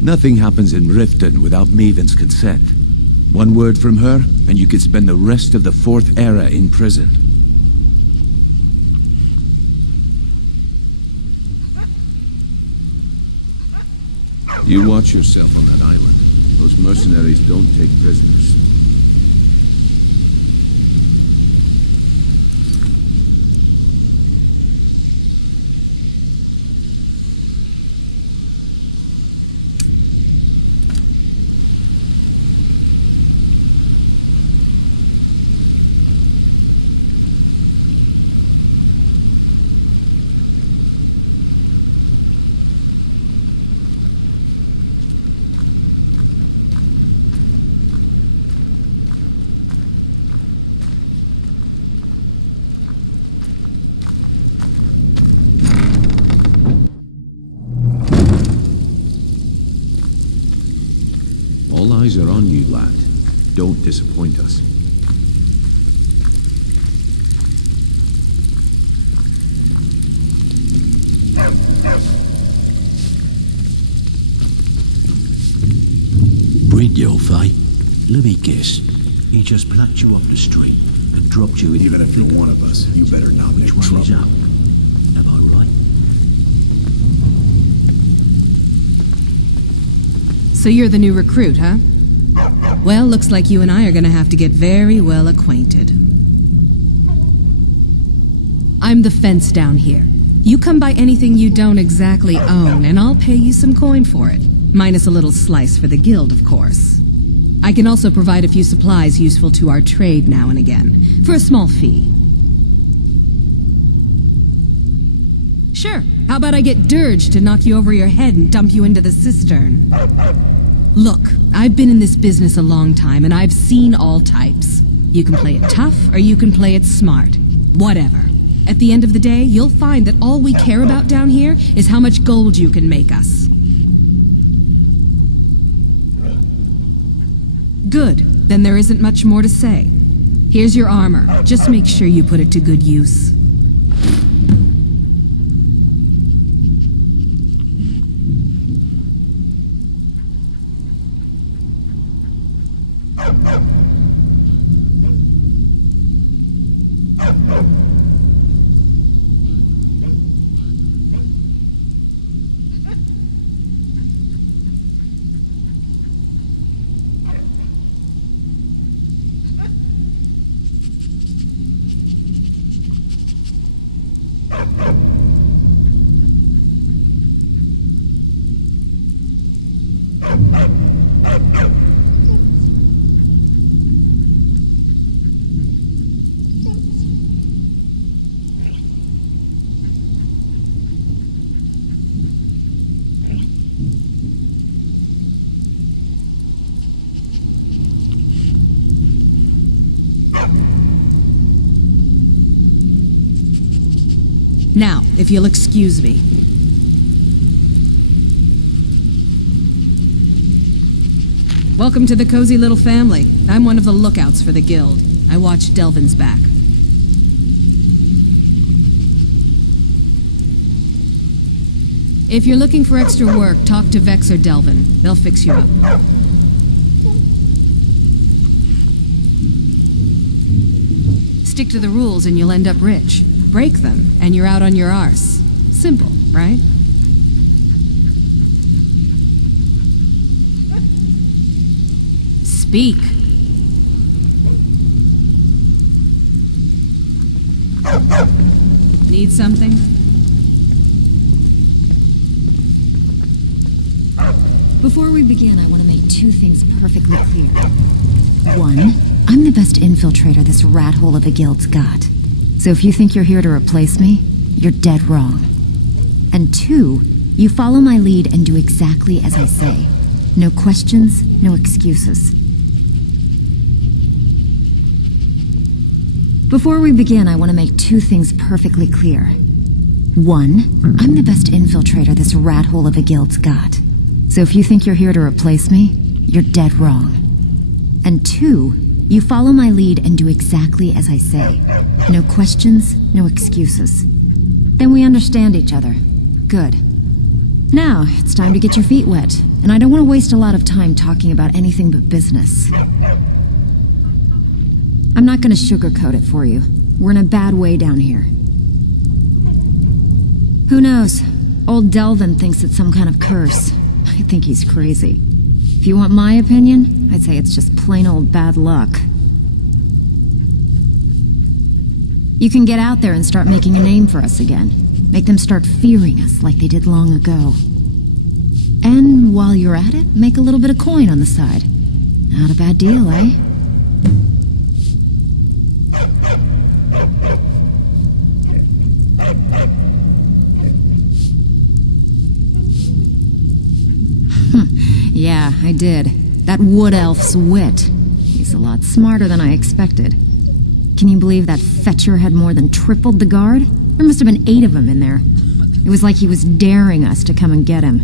Nothing happens in Riften without Maven's consent. One word from her, and you could spend the rest of the 4th era in prison. You watch yourself on that island. Those mercenaries don't take prisoners. All eyes are on you, lad. Don't disappoint us. Bridyo, Faye. Let me guess. He just plucked you off the street and dropped you in. Even if you're one of us, you better not make trouble. Which one is up? Am I right? So you're the new recruit, huh? Well, looks like you and I are gonna have to get very well acquainted. I'm the fence down here. You come by anything you don't exactly own, and I'll pay you some coin for it. Minus a little slice for the guild, of course. I can also provide a few supplies useful to our trade now and again, for a small fee. Sure, how about I get Dirge to knock you over your head and dump you into the cistern? Look, I've been in this business a long time, and I've seen all types. You can play it tough, or you can play it smart. Whatever. At the end of the day, you'll find that all we care about down here is how much gold you can make us. Good. Then there isn't much more to say. Here's your armor. Just make sure you put it to good use. Now, if you'll excuse me. Welcome to the cozy little family. I'm one of the lookouts for the guild. I watch Delvin's back. If you're looking for extra work, talk to Vex or Delvin. They'll fix you up. Stick to the rules and you'll end up rich. Break them, and you're out on your arse. Simple, right? Speak. Need something? Before we begin, I want to make two things perfectly clear. One, I'm the best infiltrator this rat hole of a guild's got. So if you think you're here to replace me, you're dead wrong. And two, you follow my lead and do exactly as I say. No questions, no excuses. Before we begin, I want to make two things perfectly clear. One, I'm the best infiltrator this rat hole of a guild's got. So if you think you're here to replace me, you're dead wrong. And two, you follow my lead and do exactly as I say. No questions, no excuses. Then we understand each other. Good. Now, it's time to get your feet wet, and I don't want to waste a lot of time talking about anything but business. I'm not going to sugarcoat it for you. We're in a bad way down here. Who knows? Old Delvin thinks it's some kind of curse. I think he's crazy. If you want my opinion, I'd say it's just plain old bad luck. You can get out there and start making a name for us again. Make them start fearing us like they did long ago. And while you're at it, make a little bit of coin on the side. Not a bad deal, eh? Yeah, I did. That wood elf's wit. He's a lot smarter than I expected. Can you believe that fetcher had more than tripled the guard? There must have been 8 of them in there. It was like he was daring us to come and get him.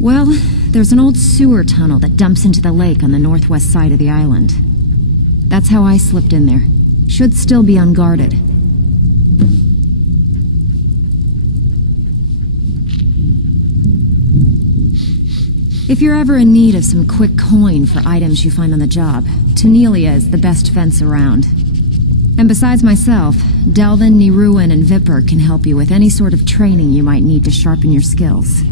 Well, there's an old sewer tunnel that dumps into the lake on the northwest side of the island. That's how I slipped in there. Should still be unguarded. If you're ever in need of some quick coin for items you find on the job, Tanelia is the best fence around. And besides myself, Delvin, Niruin, and Vipper can help you with any sort of training you might need to sharpen your skills.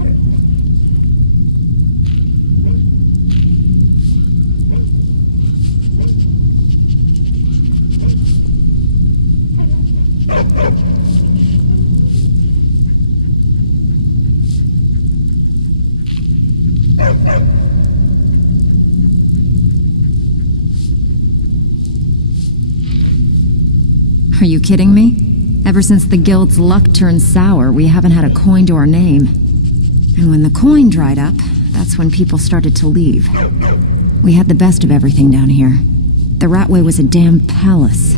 Are you kidding me? Ever since the guild's luck turned sour, we haven't had a coin to our name. And when the coin dried up, that's when people started to leave. We had the best of everything down here. The Ratway was a damn palace.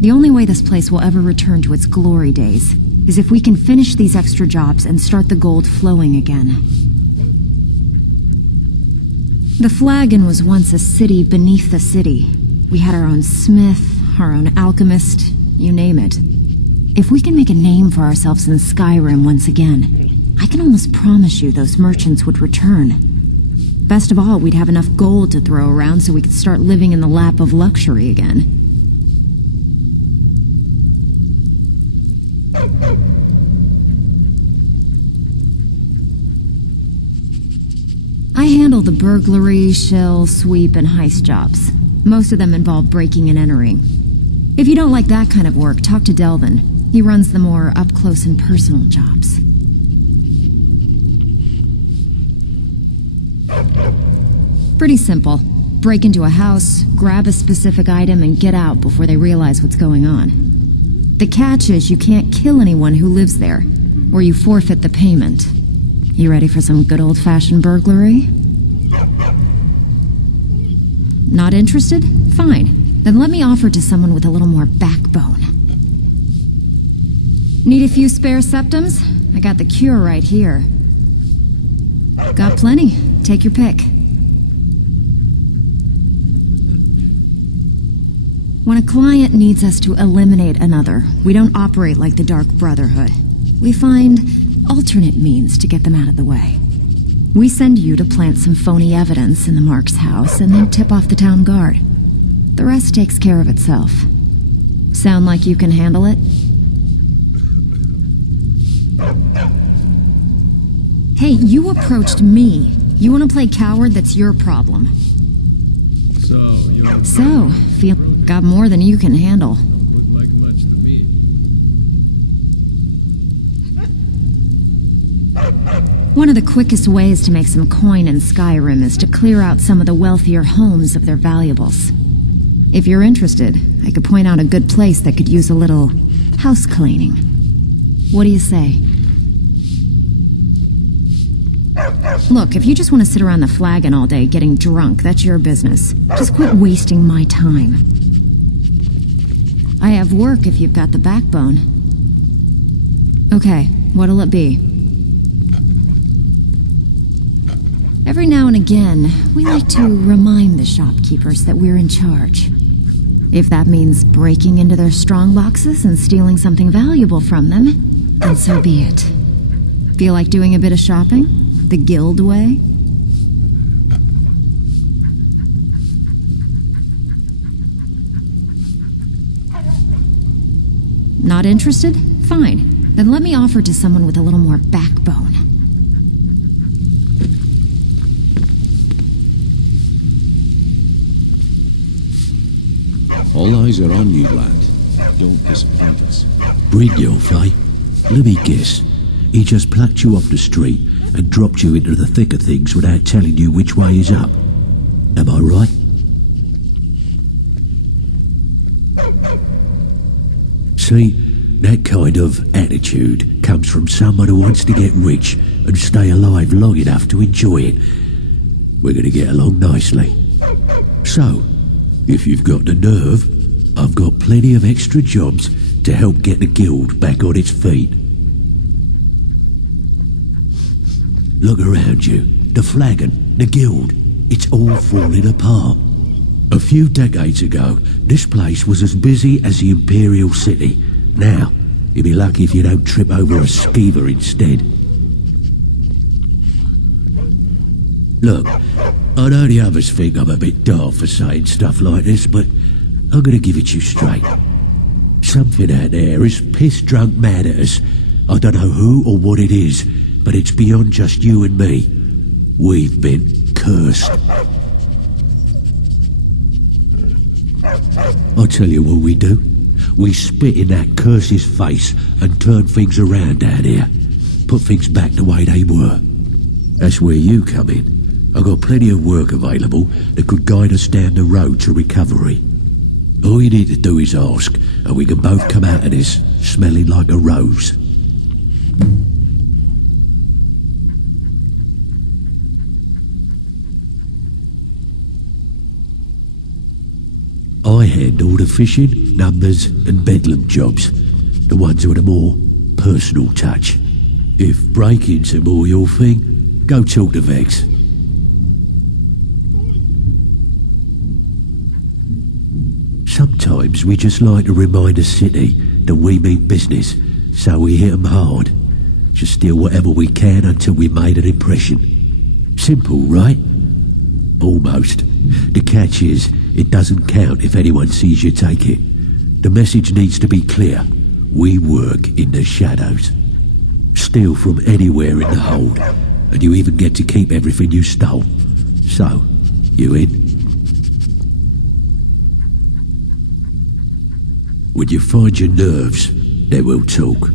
The only way this place will ever return to its glory days is if we can finish these extra jobs and start the gold flowing again. The Flagon was once a city beneath the city. We had our own smith, our own alchemist, you name it. If we can make a name for ourselves in Skyrim once again, I can almost promise you those merchants would return. Best of all, we'd have enough gold to throw around so we could start living in the lap of luxury again. I handle the burglary, shill, sweep, and heist jobs. Most of them involve breaking and entering. If you don't like that kind of work, talk to Delvin. He runs the more up-close and personal jobs. Pretty simple. Break into a house, grab a specific item, and get out before they realize what's going on. The catch is you can't kill anyone who lives there, or you forfeit the payment. You ready for some good old-fashioned burglary? Not interested? Fine. Then let me offer to someone with a little more backbone. Need a few spare septums? I got the cure right here. Got plenty. Take your pick. When a client needs us to eliminate another, we don't operate like the Dark Brotherhood. We find alternate means to get them out of the way. We send you to plant some phony evidence in the Mark's house and then tip off the town guard. The rest takes care of itself. Sound like you can handle it? Hey, you approached me. You want to play coward? That's your problem. So, feel got more than you can handle. Looked like much to me. One of the quickest ways to make some coin in Skyrim is to clear out some of the wealthier homes of their valuables. If you're interested, I could point out a good place that could use a little house cleaning. What do you say? Look, if you just want to sit around the Flagon all day getting drunk, that's your business. Just quit wasting my time. I have work if you've got the backbone. Okay, what'll it be? Every now and again, we like to remind the shopkeepers that we're in charge. If that means breaking into their strong boxes and stealing something valuable from them, then so be it. Feel like doing a bit of shopping? The guild way? Not interested? Fine. Then let me offer to someone with a little more backbone. All eyes are on you, lad. Don't disappoint us. Brynjolf, eh? Let me guess. He just plucked you off the street and dropped you into the thick of things without telling you which way is up. Am I right? See, that kind of attitude comes from someone who wants to get rich and stay alive long enough to enjoy it. We're going to get along nicely. So, if you've got the nerve, I've got plenty of extra jobs to help get the guild back on its feet. Look around you. The Flagon, the guild, it's all falling apart. A few decades ago, this place was as busy as the Imperial City. Now, you'll be lucky if you don't trip over a skeever instead. Look, I know the others think I'm a bit daft for saying stuff like this, but I'm gonna give it to you straight. Something out there is piss-drunk mad at us. I don't know who or what it is, but it's beyond just you and me. We've been cursed. I'll tell you what we do. We spit in that curse's face and turn things around down here. Put things back the way they were. That's where you come in. I've got plenty of work available that could guide us down the road to recovery. All you need to do is ask, and we can both come out of this smelling like a rose. the fishing, numbers, and bedlam jobs. The ones with a more personal touch. If breaking's a more your thing, go talk to Vex. Sometimes we just like to remind the city that we mean business, so we hit 'em hard. Just steal whatever we can until we made an impression. Simple, right? Almost. The catch is, it doesn't count if anyone sees you take it. The message needs to be clear. We work in the shadows. Steal from anywhere in the hold, and you even get to keep everything you stole. So, you in? When you find your nerves, then we'll talk.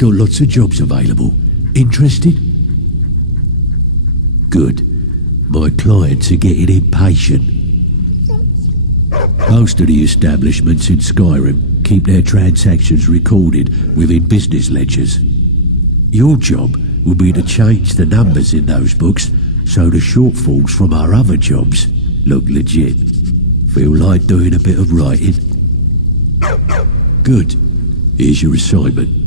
Got lots of jobs available. Interested? Good. My clients are getting impatient. Most of the establishments in Skyrim keep their transactions recorded within business ledgers. Your job will be to change the numbers in those books so the shortfalls from our other jobs look legit. Feel like doing a bit of writing? Good. Here's your assignment.